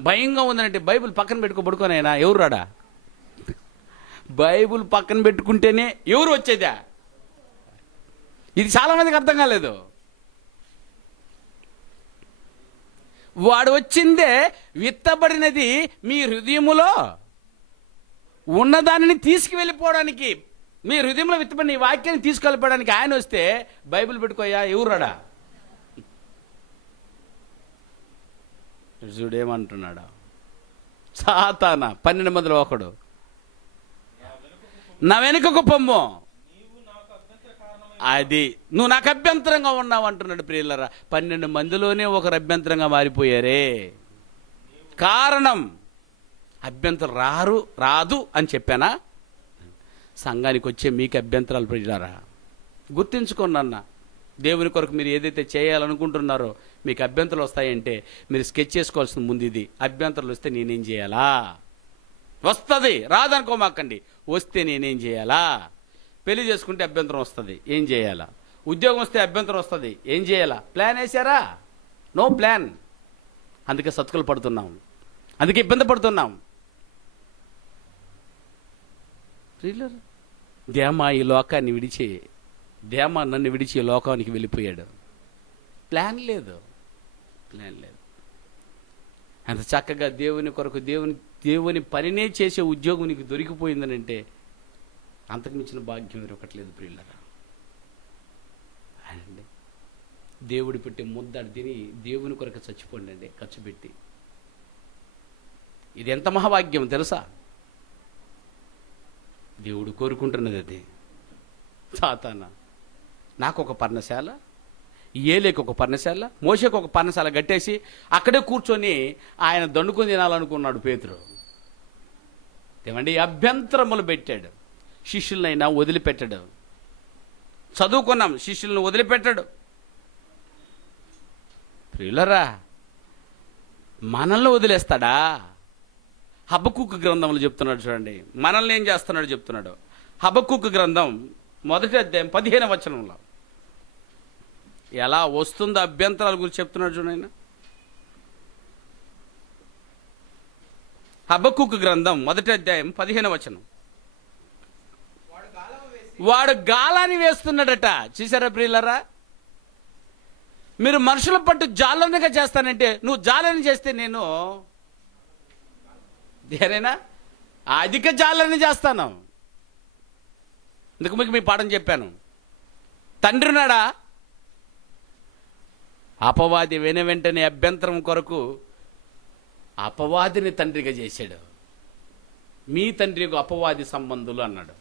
భయంగా ఉందంటే బైబిల్ పక్కన పెట్టుకోబడుకోనైనా ఎవరు రాడా? బైబిల్ పక్కన పెట్టుకుంటేనే ఎవరు వచ్చేదా? ఇది చాలా మందికి అర్థం కాలేదు. వాడు వచ్చిందే విత్తబడినది మీ హృదయములో ఉన్నదానిని తీసుకువెళ్ళిపోవడానికి. మీ హృదయంలో విత్తబడిన ఈ వాక్యాన్ని తీసుకెళ్ళిపోవడానికి ఆయన వస్తే బైబిల్ పెట్టుకోయా ఎవరు రాడా? చూడేమంటున్నాడు, సాతాన 12 మందిలో ఒకడు, నా వెనుకకు పొమ్ము. అది నువ్వు నాకు అభ్యంతరంగా ఉన్నావు అంటున్నాడు. ప్రియులరా, 12 మందిలోనే ఒకరు అభ్యంతరంగా మారిపోయారే. కారణం అభ్యంతరం రాదు అని చెప్పానా? సంఘానికి వచ్చే మీకు అభ్యంతరాలు ప్రియులారా గుర్తించుకోండి అన్న. దేవుని కొరకు మీరు ఏదైతే చేయాలనుకుంటున్నారో మీకు అభ్యంతరాలు వస్తాయంటే మీరు స్కెచ్ చేసుకోవాల్సిన ముందు ఇది. అభ్యంతరాలు వస్తే నేనేం చేయాలా? వస్తుంది, రాదనుకోమాకండి. వస్తే నేనేం చేయాలా? పెళ్లి చేసుకుంటే అభ్యంతరం వస్తుంది, ఏం చేయాలా? ఉద్యోగం వస్తే అభ్యంతరం వస్తుంది, ఏం చేయాలా? ప్లాన్ వేసారా? No plan. అందుకే సతుకులు పడుతున్నాం, అందుకే ఇబ్బంది పడుతున్నాం. దేమా ఈ లోకాన్ని విడిచి, దేమా నన్ను విడిచి ఈ లోకానికి వెళ్ళిపోయాడు. ప్లాన్ లేదు. అంత చక్కగా దేవుని కొరకు దేవుని పనినే చేసే ఉద్యోగం నీకు దొరికిపోయిందనంటే అంతకు మించిన భాగ్యం దొరకట్లేదు ప్రియులరా. అండి, దేవుడు పెట్టే ముద్దడు తిని దేవుని కొరకు చచ్చిపోండి అండి, ఖర్చు పెట్టి. ఇది ఎంత మహాభాగ్యం తెలుసా? దేవుడు కోరుకుంటున్నది అది. సాతాన నాకు ఒక పర్ణశాల, ఏలేకి ఒక పర్ణశాల, మోషేకు ఒక పర్ణశాల కట్టేసి అక్కడే కూర్చొని ఆయన దండుకొని తినాలనుకున్నాడు పేతురు. ఏమండి, అభ్యంతరములు పెట్టాడు. శిష్యులనైనా వదిలిపెట్టాడు. చదువుకున్నాం, శిష్యులను వదిలిపెట్టాడు. ప్రియులరా, మనల్ని వదిలేస్తాడా? హబక్కూకు గ్రంథంలో చెప్తున్నాడు చూడండి, మనల్ని ఏం చేస్తున్నాడు చెప్తున్నాడు. హబక్కూకు గ్రంథం 1వ అధ్యాయం 15వ వచనంలో ఎలా వస్తుందో అభ్యంతరాల గురించి చెప్తున్నాడు చూడండి. హబక్కూకు గ్రంథం 1వ అధ్యాయం 15వ వచనం. వాడు గాలాన్ని వేస్తున్నాడట. చూసారా ప్రియులరా? మీరు మనుషుల పట్టు జాలనగా చేస్తానంటే, నువ్వు జాలని చేస్తే నేను దేనైనా అధిక జాలని చేస్తాను. ఇందుకు మీకు మీ పాఠం చెప్పాను. తండ్రి ఉన్నాడా? అపవాది వెంటనే అభ్యంతరం కొరకు అపవాదిని తండ్రిగా చేశాడు. మీ తండ్రికి అపవాది సంబంధులు అన్నాడు.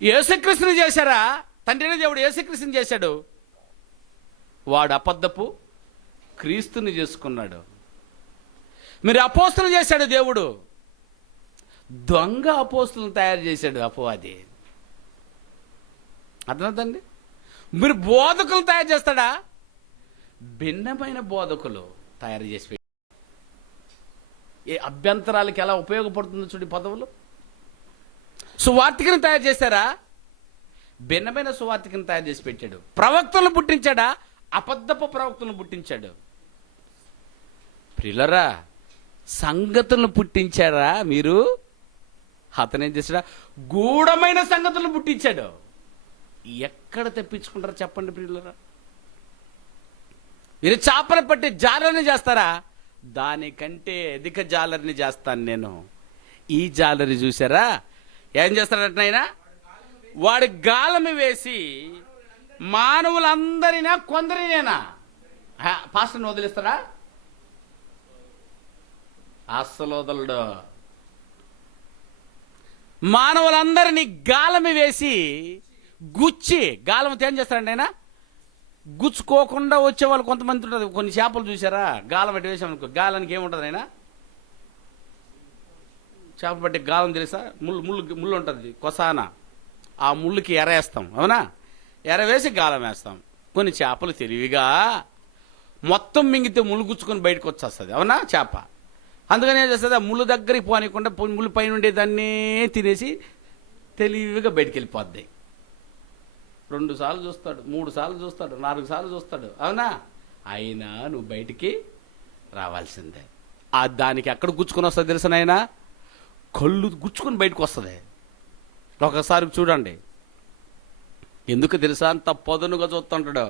యేసుక్రీస్తుని చేశారా? తండ్రిని దేవుడు యేసుక్రీస్తుని చేశాడు. వాడు అబద్ధపు క్రీస్తుని చేసుకున్నాడు. మీరు అపోస్తులు చేశాడు దేవుడు. దొంగ అపోస్తులను తయారు చేశాడు అపవాది. అర్థమవుతండి? మీరు బోధకులు తయారు చేస్తాడా? భిన్నమైన బోధకులు తయారు చేసి ఏ అభ్యంతరాలకి ఎలా ఉపయోగపడుతుందో చూడి పదవులు. సువార్తికను తయారు చేశారా? భిన్నమైన సువార్తికను తయారు చేసి పెట్టాడు. ప్రవక్తలను పుట్టించాడా? అబద్ధపు ప్రవక్తలను పుట్టించాడు. ప్రియులరా, సంగతులను పుట్టించారా మీరు? అతనేం చేశాడా? గూఢమైన సంగతులను పుట్టించాడు. ఎక్కడ తెప్పించుకుంటారా చెప్పండి ప్రియులరా? మీరు చేపలు పట్టి జాలరిని చేస్తారా? దానికంటే అధిక జాలరిని చేస్తాను నేను. ఈ జాలరి చూసారా ఏం చేస్తాడటనైనా? వాడు గాలము వేసి మానవులందరినా కొందరినేనా? పాస్టర్ని వదిలిస్తాడా? అస్సలు వదలడు. మానవులందరినీ గాలము వేసి గుచ్చి, గాలంతో ఏం చేస్తాడండి ఆయన? గుచ్చుకోకుండా వచ్చేవాళ్ళు కొంతమంది ఉంటుంది. కొన్ని చేపలు చూసారా? గాలం పెట్టి వేసామనుకో, గాలానికి ఏముంటుంది అయినా? చేప పట్టి గాలం తెలుసా? ముళ్ళు ఉంటుంది కొసాన. ఆ ముళ్ళుకి ఎరేస్తాం, అవునా? ఎరవేసి గాలం వేస్తాం. కొన్ని చేపలు తెలివిగా మొత్తం మింగితే ముళ్ళు గుచ్చుకొని బయటకు వచ్చేస్తుంది, అవునా? చేప అందుకని ఏం చేస్తుంది? ఆ ముళ్ళు దగ్గరికి పోనీయకుండా ముళ్ళు పైన ఉండేదాన్నే తినేసి తెలివిగా బయటికి వెళ్ళిపోద్ది. 2 సార్లు చూస్తాడు, 3 సార్లు చూస్తాడు, 4 సార్లు చూస్తాడు, అవునా? అయినా నువ్వు బయటికి రావాల్సిందే. ఆ దానికి ఎక్కడ గుచ్చుకొని వస్తుంది తెలుసా నాయనా? కళ్ళు గుచ్చుకొని బయటకు వస్తుంది. ఒకసారి చూడండి. ఎందుకు తెలుసా? అంత పదునుగా చూస్తుంటాడు.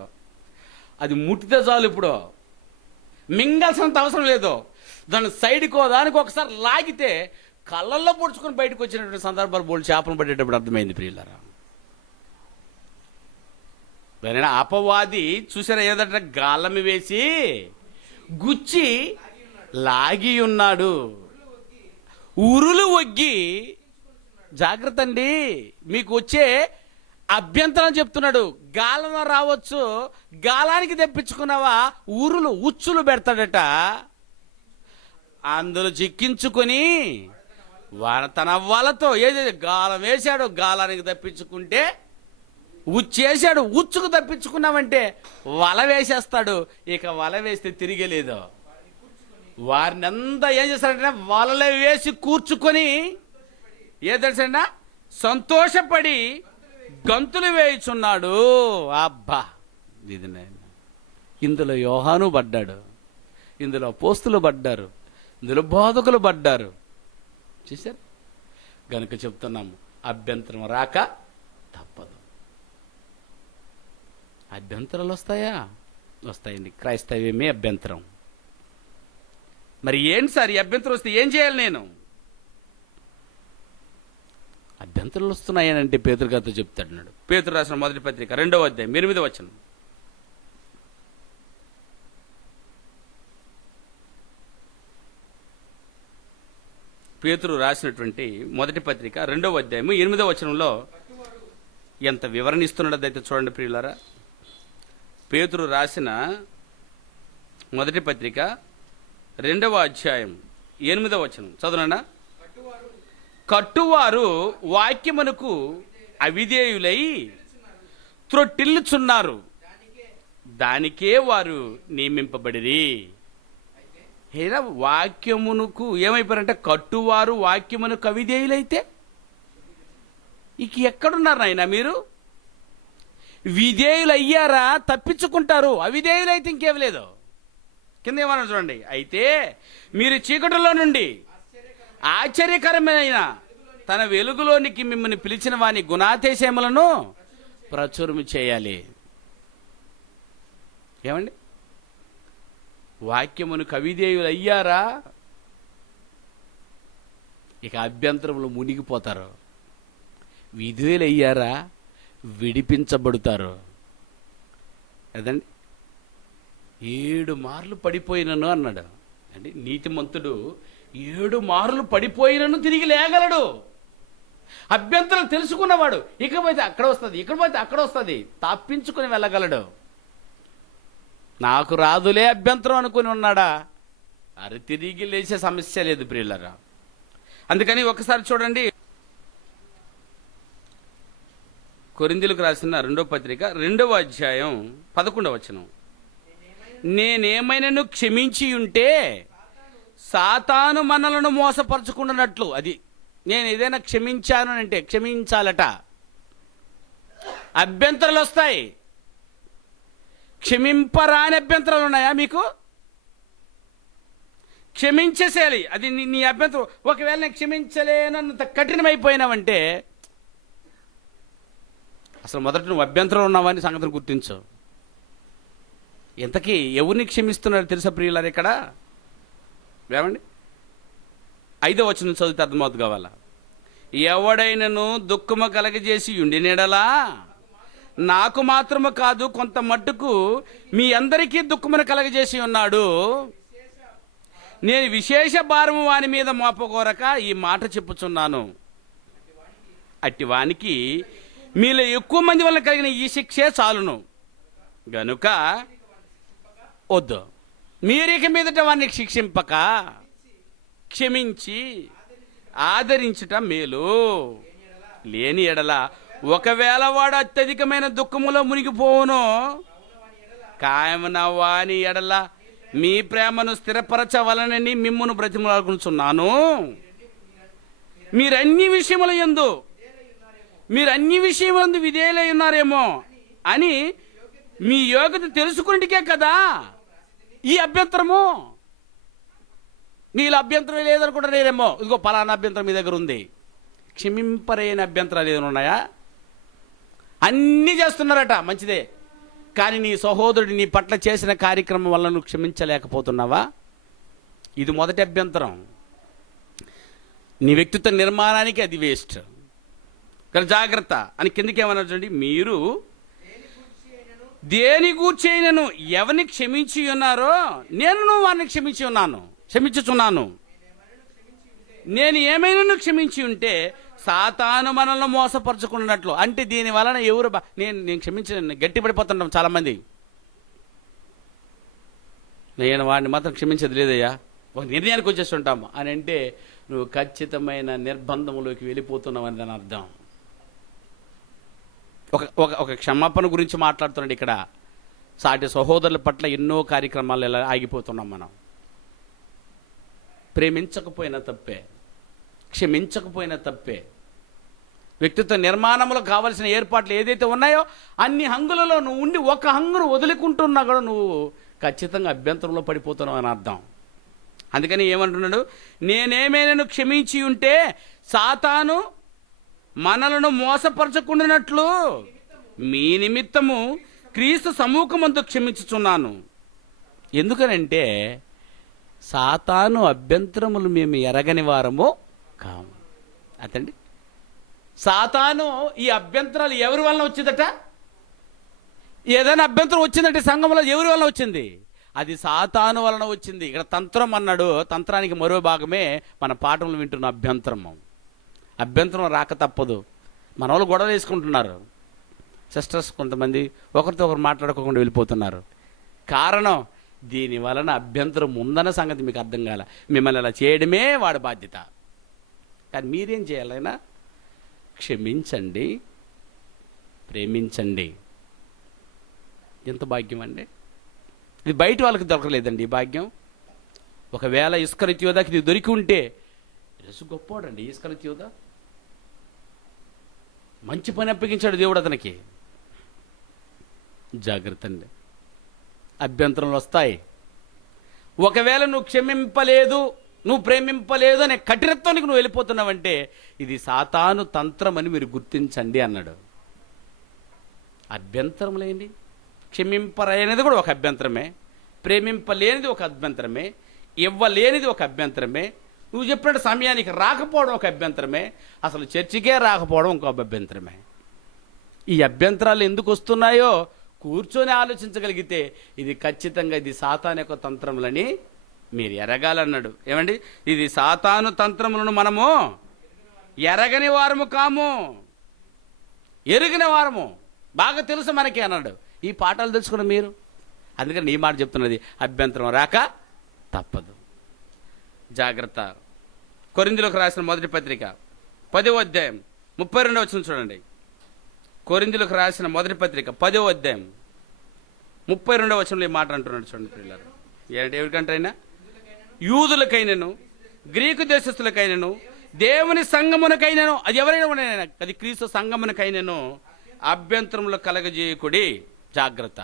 అది ముట్టితే చాలు, ఇప్పుడు మింగాల్సినంత అవసరం లేదు. దాని సైడ్కో దానికి ఒకసారి లాగితే కళ్ళల్లో పొడుచుకొని బయటకు వచ్చినటువంటి సందర్భాలు బోల్డ్ చేపలు పట్టేటప్పుడు అర్థమైంది ప్రియులారా. అపవాది చూసారా ఏదంటే గాలమి వేసి గుచ్చి లాగి ఉన్నాడు. ఉరులు ఒగ్గి, జాగ్రత్త అండి, మీకు వచ్చే అభ్యంతరం చెప్తున్నాడు. గాలం రావచ్చు, గాలానికి తెప్పించుకున్నావా? ఉరులు ఉచ్చులు పెడతాడట. అందులో చిక్కించుకొని తన వలతో ఏదైతే గాలం వేశాడో గాలానికి తప్పించుకుంటే ఉచ్చేసాడు. ఉచ్చుకు తప్పించుకున్నామంటే వల వేసేస్తాడు. ఇక వల వేస్తే తిరిగలేదు. వారిని అంతా ఏం చేస్తాడంటే వలలో వేసి కూర్చుకొని ఏదంటే సంతోషపడి గంతులు వేయుచున్నాడు. అబ్బా, ఇది ఇందులో యోహాను పడ్డాడు, ఇందులో అపోస్తులు పడ్డారు, ఇందులో బోధకులు పడ్డారు. చూశారు? గనుక చెప్తున్నాము, అభ్యంతరం రాక తప్పదు. అభ్యంతరాలు వస్తాయా? వస్తాయండి. క్రైస్తవ్యమే అభ్యంతరం. మరి ఏంటి సార్ ఈ అభ్యంతరం వస్తే ఏం చేయాలి నేను? అభ్యంతరాలు వస్తున్నాయనంటే పేతురు గారితో చెప్తాడు. పేతురు రాసిన మొదటి పత్రిక 2వ అధ్యాయం 8వ వచనం. పేతురు రాసినటువంటి మొదటి పత్రిక 2వ అధ్యాయం 8వ వచనంలో ఎంత వివరణ ఇస్తున్నాడో అయితే చూడండి ప్రియులారా. పేతురు రాసిన మొదటి పత్రిక 2వ అధ్యాయం 8వ వచనం చదువునా? కట్టువారు వాక్యమునకు అవిధేయులై త్రొట్టిల్లుచున్నారు, దానికే వారు నియమింపబడిరి. వాక్యమునకు ఏమైపోయారంటే కట్టువారు వాక్యమునకు అవిధేయులైతే ఇక ఎక్కడున్నారు నాయన మీరు? విధేయులు అయ్యారా తప్పించుకుంటారు, అవిధేయులైతే ఇంకేం లేదు. కింద ఏమన్నా చూడండి, అయితే మీరు చీకటిలో నుండి ఆశ్చర్యకరమైన తన వెలుగులోనికి మిమ్మల్ని పిలిచిన వాని గుణాతిశయములను ప్రచురము చేయాలి. ఏమండి, వాక్యమును అవిధేయులు అయ్యారా ఇక అభ్యంతరములు మునిగిపోతారు. విధేయులు అయ్యారా విడిపించబడతారు. అదండి, 7 మార్లు పడిపోయినను అన్నాడు. అంటే నీతిమంతుడు 7 మార్లు పడిపోయినను తిరిగి లేగలడు. అభ్యంతరం తెలుసుకున్నవాడు ఇకపోతే అక్కడ వస్తుంది, ఇక్కడ పోతే అక్కడ వస్తుంది, తప్పించుకుని వెళ్ళగలడు. నాకు రాదులే అభ్యంతరం అనుకుని ఉన్నాడా, అరే తిరిగి లేచే సమస్య లేదు ప్రియులరా. అందుకని ఒకసారి చూడండి, కొరింథీయులకు రాసిన 2వ పత్రిక 2వ అధ్యాయం 11వ వచనం. నేనేమైనాను క్షమించి ఉంటే సాతాను మనలను మోసపరచుకున్నట్లు. అది నేను ఏదైనా క్షమించాను అంటే క్షమించాలట. అభ్యంతరాలు వస్తాయి. క్షమింపరాని అభ్యంతరాలు ఉన్నాయా మీకు? క్షమించేసేయాలి, అది నీ అభ్యంతరం. ఒకవేళ నేను క్షమించలేనంత కఠినమైపోయినావంటే అసలు మొదట నువ్వు అభ్యంతరం ఉన్నావని సంగతిని గుర్తించు. ఇంతకీ ఎవరిని క్షమిస్తున్నారు తెలుసా ప్రియులారు? ఇక్కడ ఏమండి, 5వ వచనం చదివితే అర్థమవుతుంది కావాలా. ఎవడైనను దుఃఖము కలగజేసి ఉండినెడలా నాకు మాత్రము కాదు కొంత మట్టుకు మీ అందరికీ దుఃఖమును కలగజేసి ఉన్నాడు. నేను విశేష భారము వాని మీద మోపగోరక ఈ మాట చెప్పుచున్నాను. అట్టివానికి మీలో ఎక్కువ మంది వల్ల కలిగిన ఈ శిక్షే చాలును గనుక వద్దు. మీరిక మీదట వాడిని శిక్షింపక క్షమించి ఆదరించుట మేలు. లేని ఎడల ఒకవేళ వాడు అత్యధికమైన దుఃఖములో మునిగిపోవును, కాయమున వాని ఎడల మీ ప్రేమను స్థిరపరచవలనని మిమ్మును బ్రతిమలాడుచున్నాను. మీరన్ని విషయములందు విధేయులై ఉన్నారేమో అని మీ యోగ్యత తెలుసుకున్నటికే కదా ఈ అభ్యంతరము. నీళ్ళ అభ్యంతరం లేదనుకుంటారేమో, ఇదిగో పలానా అభ్యంతరం మీ దగ్గర ఉంది. క్షమింపరైన అభ్యంతరాలు ఏదైనా ఉన్నాయా? అన్నీ చేస్తున్నారట, మంచిదే. కానీ నీ సహోదరుడు నీ పట్ల చేసిన కార్యక్రమం వల్ల నువ్వు క్షమించలేకపోతున్నావా? ఇది మొదటి అభ్యంతరం. నీ వ్యక్తిత్వ నిర్మాణానికి అది వేస్ట్. కానీ జాగ్రత్త అని కిందకి ఏమన్నా చూడండి, మీరు దేని గూర్చైనను ఎవరిని క్షమించి ఉన్నారో నేను వారిని క్షమించుచున్నాను. నేను ఏమైనా క్షమించి ఉంటే సాతాను మనల్ని మోసపరచుకున్నట్లు. అంటే దీని వలన ఎవరు నేను క్షమించిన గట్టిపడిపోతుంటాం చాలామంది. నేను వాడిని మాత్రం క్షమించేది లేదయ్యా, ఒక నిర్ణయానికి వచ్చేస్తుంటాము అని అంటే నువ్వు ఖచ్చితమైన నిర్బంధంలోకి వెళ్ళిపోతున్నావు అని దాని అర్థం. ఒక క్షమాపణ గురించి మాట్లాడుతున్నాడు ఇక్కడ. సాటి సహోదరుల పట్ల ఎన్నో కార్యక్రమాలు ఎలా ఆగిపోతున్నాం మనం. ప్రేమించకపోయినా తప్పే, క్షమించకపోయినా తప్పే. వ్యక్తిత్వ నిర్మాణంలో కావలసిన ఏర్పాట్లు ఏదైతే ఉన్నాయో అన్ని హంగులలో నువ్వు ఉండి ఒక హంగును వదులుకుంటున్నా కూడా నువ్వు ఖచ్చితంగా అభ్యంతరంలో పడిపోతున్నావు అని అర్థం. అందుకని ఏమంటున్నాడు, నేనేమైనా క్షమించి ఉంటే సాతాను మనలను మోసపరచకుండానట్లు మీ నిమిత్తము క్రీస్తు సమ్ముఖమందు క్షమించుచున్నాను. ఎందుకనంటే సాతాను అభ్యంతరములు మేము ఎరగని వారము కాము. అదండి, సాతాను ఈ అభ్యంతరాలు ఎవరి వలన వచ్చిందట? ఏదైనా అభ్యంతరం వచ్చిందంటే సంఘంలో ఎవరి వలన వచ్చింది? అది సాతాను వలన వచ్చింది. ఇక్కడ తంత్రం అన్నాడు, తంత్రానికి మరో భాగమే మన పాఠంలో వింటున్న అభ్యంతరము. అభ్యంతరం రాక తప్పదు. మన వాళ్ళు గొడవలు వేసుకుంటున్నారు, సిస్టర్స్ కొంతమంది ఒకరితో ఒకరు మాట్లాడుకోకుండా వెళ్ళిపోతున్నారు. కారణం దీని వలన అభ్యంతరం ఉందన్న సంగతి మీకు అర్థం కాల. మిమ్మల్ని అలా చేయడమే వాడి బాధ్యత. కానీ మీరేం చేయాలైనా క్షమించండి, ప్రేమించండి. ఎంత భాగ్యం అండి! ఇది బయట వాళ్ళకి దొరకలేదండి ఈ భాగ్యం. ఒకవేళ ఇస్కరియోతు యోధాకి ఇది దొరికి ఉంటే, యేసు గొప్పవాడండి. ఇస్కరియోతు యోధా మంచి పని అప్పగించాడు దేవుడు అతనికి. జాగ్రత్త అండి. అభ్యంతరాలు వస్తాయి. ఒకవేళ నువ్వు క్షమింపలేదు, నువ్వు ప్రేమింపలేదు అనే కఠినత్వానికి నువ్వు వెళ్ళిపోతున్నావంటే ఇది సాతాను తంత్రం అని మీరు గుర్తించండి అన్నాడు. అభ్యంతరం లేని క్షమింపలేనిది కూడా ఒక అభ్యంతరమే, ప్రేమింపలేనిది ఒక అభ్యంతరమే, ఇవ్వలేనిది ఒక అభ్యంతరమే, నువ్వు చెప్పినట్టు సమయానికి రాకపోవడం ఒక అభ్యంతరమే, అసలు చర్చికే రాకపోవడం ఇంకొక అభ్యంతరమే. ఈ అభ్యంతరాలు ఎందుకు వస్తున్నాయో కూర్చొని ఆలోచించగలిగితే ఇది ఖచ్చితంగా ఇది సాతాను యొక్క తంత్రములని మీరు ఎరగాలన్నాడు. ఏమండి, ఇది సాతాను తంత్రములను మనము ఎరగని వారము కాము, ఎరిగిన వారము, బాగా తెలుసు మనకి అన్నాడు. ఈ పాఠాలు తెలుసుకున్న మీరు, అందుకని ఈ మాట చెప్తున్నది, అభ్యంతరం రాక తప్పదు. జాగ్రత్త. కొరింథీయులకు రాసిన మొదటి పత్రిక 10వ అధ్యాయం 32వ వచనం చూడండి. కొరింథీయులకు రాసిన మొదటి పత్రిక 10వ అధ్యాయం 32వ వచనంలో ఈ మాట అంటున్నాడు చూడండి పిల్లలు. ఏంటి ఎవరికంటైనా, యూదులకైనను గ్రీకు దేశస్తులకైనను దేవుని సంఘమునకైనను, అది ఎవరైనా ఉన్నాయన, అది క్రీస్తు సంఘమునకైనను అభ్యంతరములు కలగజేయకుడి. జాగ్రత్త.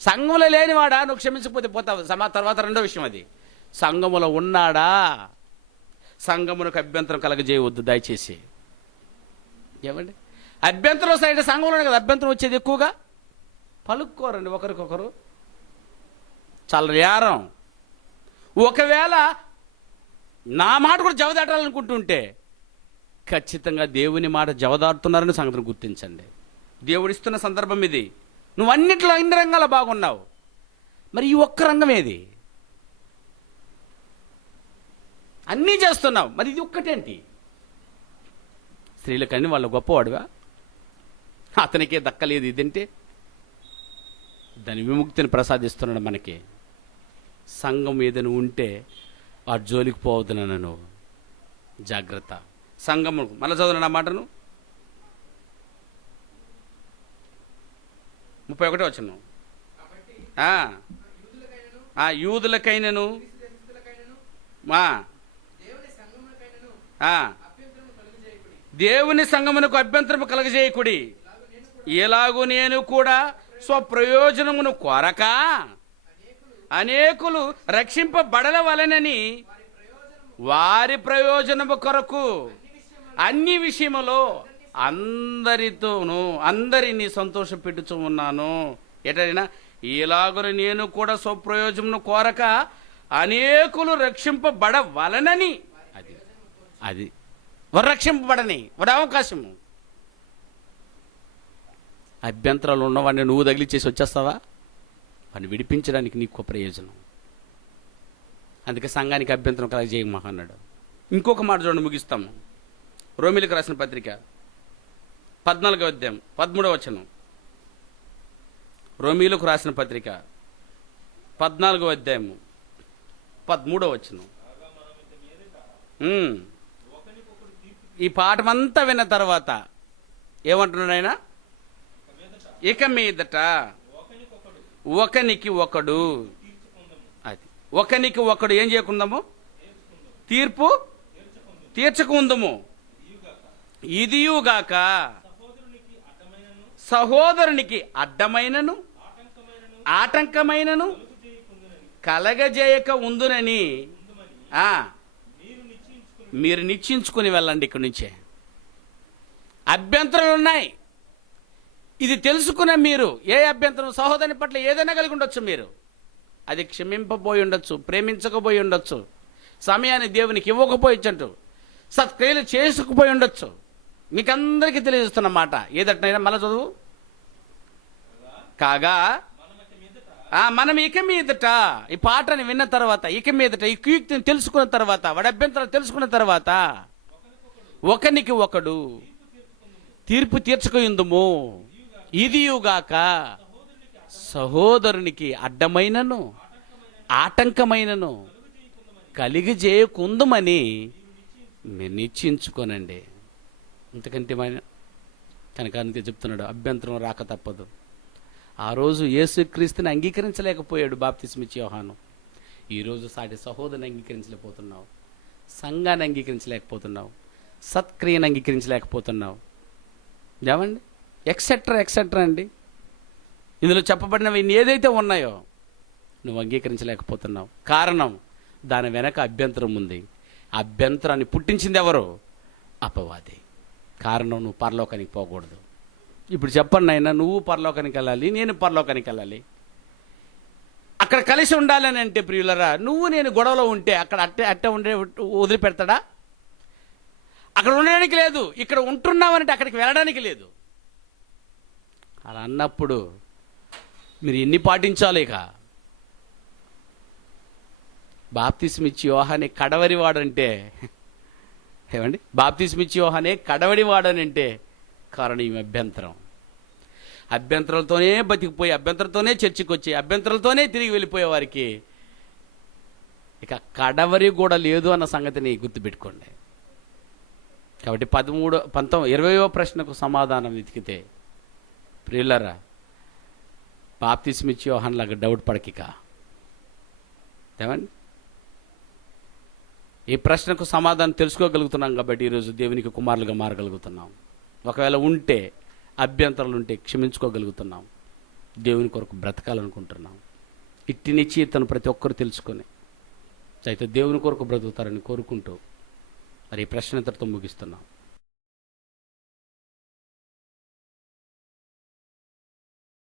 సంఘములో లేనివాడా నువ్వు క్షమించకపోతే పోతావు. తర్వాత రెండో విషయం, అది సంఘములో ఉన్నాడా, సంఘమునకు అభ్యంతరం కలగజేయవద్దు దయచేసి. ఏమండి, అభ్యంతరం వస్తాయంటే సంఘంలోనే కదా అభ్యంతరం వచ్చేది ఎక్కువగా. పలుక్కోరండి ఒకరికొకరు, చాలా రేరం. ఒకవేళ నా మాట కూడా జవదాటాలనుకుంటుంటే ఖచ్చితంగా దేవుని మాట జవదాడుతున్నారని సంగతిని గుర్తించండి. దేవుడిస్తున్న సందర్భం ఇది. నువ్వు అన్నిట్లో అన్ని రంగాల బాగున్నావు, మరి ఈ ఒక్క రంగం ఏది? అన్నీ చేస్తున్నావు, మరి ఇది ఒక్కటేంటి? స్త్రీలకని వాళ్ళు గొప్పవాడుగా, అతనికే దక్కలేదు ఇదంటే. దాని విముక్తిని ప్రసాదిస్తున్నాడు మనకి. సంఘం ఏదైనా ఉంటే ఆ జోలికి పోవద్దునన్నా నువ్వు జాగ్రత్త. సంఘము మళ్ళీ చదువున నా మాటను 31వ వచనం. యూదులకైనను దేవుని సంఘమునకు అభ్యంతరము కలగజేయకుడి. ఎలాగూ నేను కూడా స్వప్రయోజనమును కోరక అనేకులు రక్షింపబడవలెనని వారి ప్రయోజనము కొరకు అన్ని విషయములో అందరిని సంతోషపెట్టుచూ ఉన్నాను. ఎటైనా ఇలాగ నేను కూడా స్వప్రయోజనమును కోరక అనేకులు రక్షింపబడవలనని, అది రక్షింపబడని ఒక అవకాశము. అభ్యంతరాలు ఉన్నవాడిని నువ్వు తగిలిచ్చేసి వచ్చేస్తావా? వాడిని విడిపించడానికి నీకు ప్రయోజనం. అందుకే సంఘానికి అభ్యంతరం కలగజేయమా అన్నాడు. ఇంకొక మాట చూడండి, ముగిస్తాము. రోమీయులకు రాసిన పత్రిక 14వ అధ్యాయం 13వ వచనం. రోమీయులకు రాసిన పత్రిక 14వ అధ్యాయము 13వ వచనం. ఈ పాఠమంతా విన్న తర్వాత ఏమంటున్నాడు ఆయన? ఇక మీదట ఒకనికి ఒకడు, అది ఒకనికి ఒకడు ఏం చేయకుందాము? తీర్పు తీర్చకుందము. ఇదియుగాక సహోదరునికి అడ్డమైనను ఆటంకమైనను కలగజేయక ఉందునని మీరు నిశ్చయించుకుని వెళ్ళండి. ఇక్కడి నుంచే అభ్యంతరాలు ఉన్నాయి. ఇది తెలుసుకున్న మీరు ఏ అభ్యంతరం సహోదరుని పట్ల ఏదైనా కలిగి ఉండొచ్చు, మీరు అది క్షమింపబోయి ఉండొచ్చు, ప్రేమించకపోయి ఉండొచ్చు, సమయాన్ని దేవునికి ఇవ్వకపోయిచ్చంటూ సత్క్రియలు చేసుకుపోయి ఉండొచ్చు. మీకందరికీ తెలియజేస్తున్న మాట ఏదట్నైనా మళ్ళా చదువు. కాగా మనం ఇక మీదట, ఈ పాటని విన్న తర్వాత, ఇక మీదట ఈ కుయుక్తిని తెలుసుకున్న తర్వాత, వాడి అభ్యంతరాలు తెలుసుకున్న తర్వాత ఒకనికి ఒకడు తీర్పు తీర్చుకుందుము. ఇదియుగాక సహోదరునికి అడ్డమైనను ఆటంకమైనను కలిగజేయకుందుమని మీరు నిశ్చయించుకోనండి. ఇంతకంటే కనుక అందుకే చెప్తున్నాడు, అభ్యంతరం రాక తప్పదు. ఆ రోజు యేసుక్రీస్తుని అంగీకరించలేకపోయాడు బాప్తిస్మిచ్చి యోహాను. ఈరోజు సాటి సహోదరుని అంగీకరించలేకపోతున్నావు, సంఘాన్ని అంగీకరించలేకపోతున్నావు, సత్క్రియను అంగీకరించలేకపోతున్నావు. ఏమండి, ఎక్సెట్రా ఎక్సెట్రా అండి. ఇందులో చెప్పబడినవి ఇన్ని ఏదైతే ఉన్నాయో నువ్వు అంగీకరించలేకపోతున్నావు. కారణం, దాని వెనక అభ్యంతరం ఉంది. అభ్యంతరాన్ని పుట్టించింది ఎవరు? అపవాది. కారణం, నువ్వు పరలోకానికి పోకూడదు. ఇప్పుడు చెప్పండి అయినా, నువ్వు పరలోకానికి వెళ్ళాలి, నేను పరలోకానికి వెళ్ళాలి. అక్కడ కలిసి ఉండాలని అంటే ప్రియులరా, నువ్వు నేను గొడవలో ఉంటే అక్కడ అట్టే ఉండే వదిలిపెడతాడా? అక్కడ ఉండడానికి లేదు. ఇక్కడ ఉంటున్నామనంటే అక్కడికి వెళ్ళడానికి లేదు. అలా అన్నప్పుడు మీరు ఎన్ని పాటించాలి? ఇక బాప్తిస్మిచ్చి యోహానే కడవరివాడంటే, ఏమండి, బాప్తిస్మిచ్చి యోహానే కడవడివాడనంటే కారణం ఈ అభ్యంతరం. అభ్యంతరాలతోనే బతికిపోయి, అభ్యంతరంతోనే చర్చికి వచ్చి, అభ్యంతరాలతోనే తిరిగి వెళ్ళిపోయే వారికి ఇక కడవరి కూడా లేదు అన్న సంగతిని గుర్తుపెట్టుకోండి. కాబట్టి 20వ ప్రశ్నకు సమాధానం వెతికితే ప్రియులరా, బాప్తిస్మిచ్చి యోహానులాగా డౌట్ పడకిక. ఏమండి, ఈ ప్రశ్నకు సమాధానం తెలుసుకోగలుగుతున్నాం కాబట్టి ఈరోజు దేవునికి కుమారులుగా మారగలుగుతున్నాం. ఒకవేళ ఉంటే, అభ్యంతరాలు ఉంటే క్షమించుకోగలుగుతున్నాం. దేవుని కొరకు బ్రతకాలనుకుంటున్నాం. ఇట్టి నిశ్చయితను ప్రతి ఒక్కరు తెలుసుకొని అయితే దేవుని కొరకు బ్రతుకుతారని కోరుకుంటూ మరి ఈ ప్రశ్న ఇంతటితో ముగిస్తున్నాం.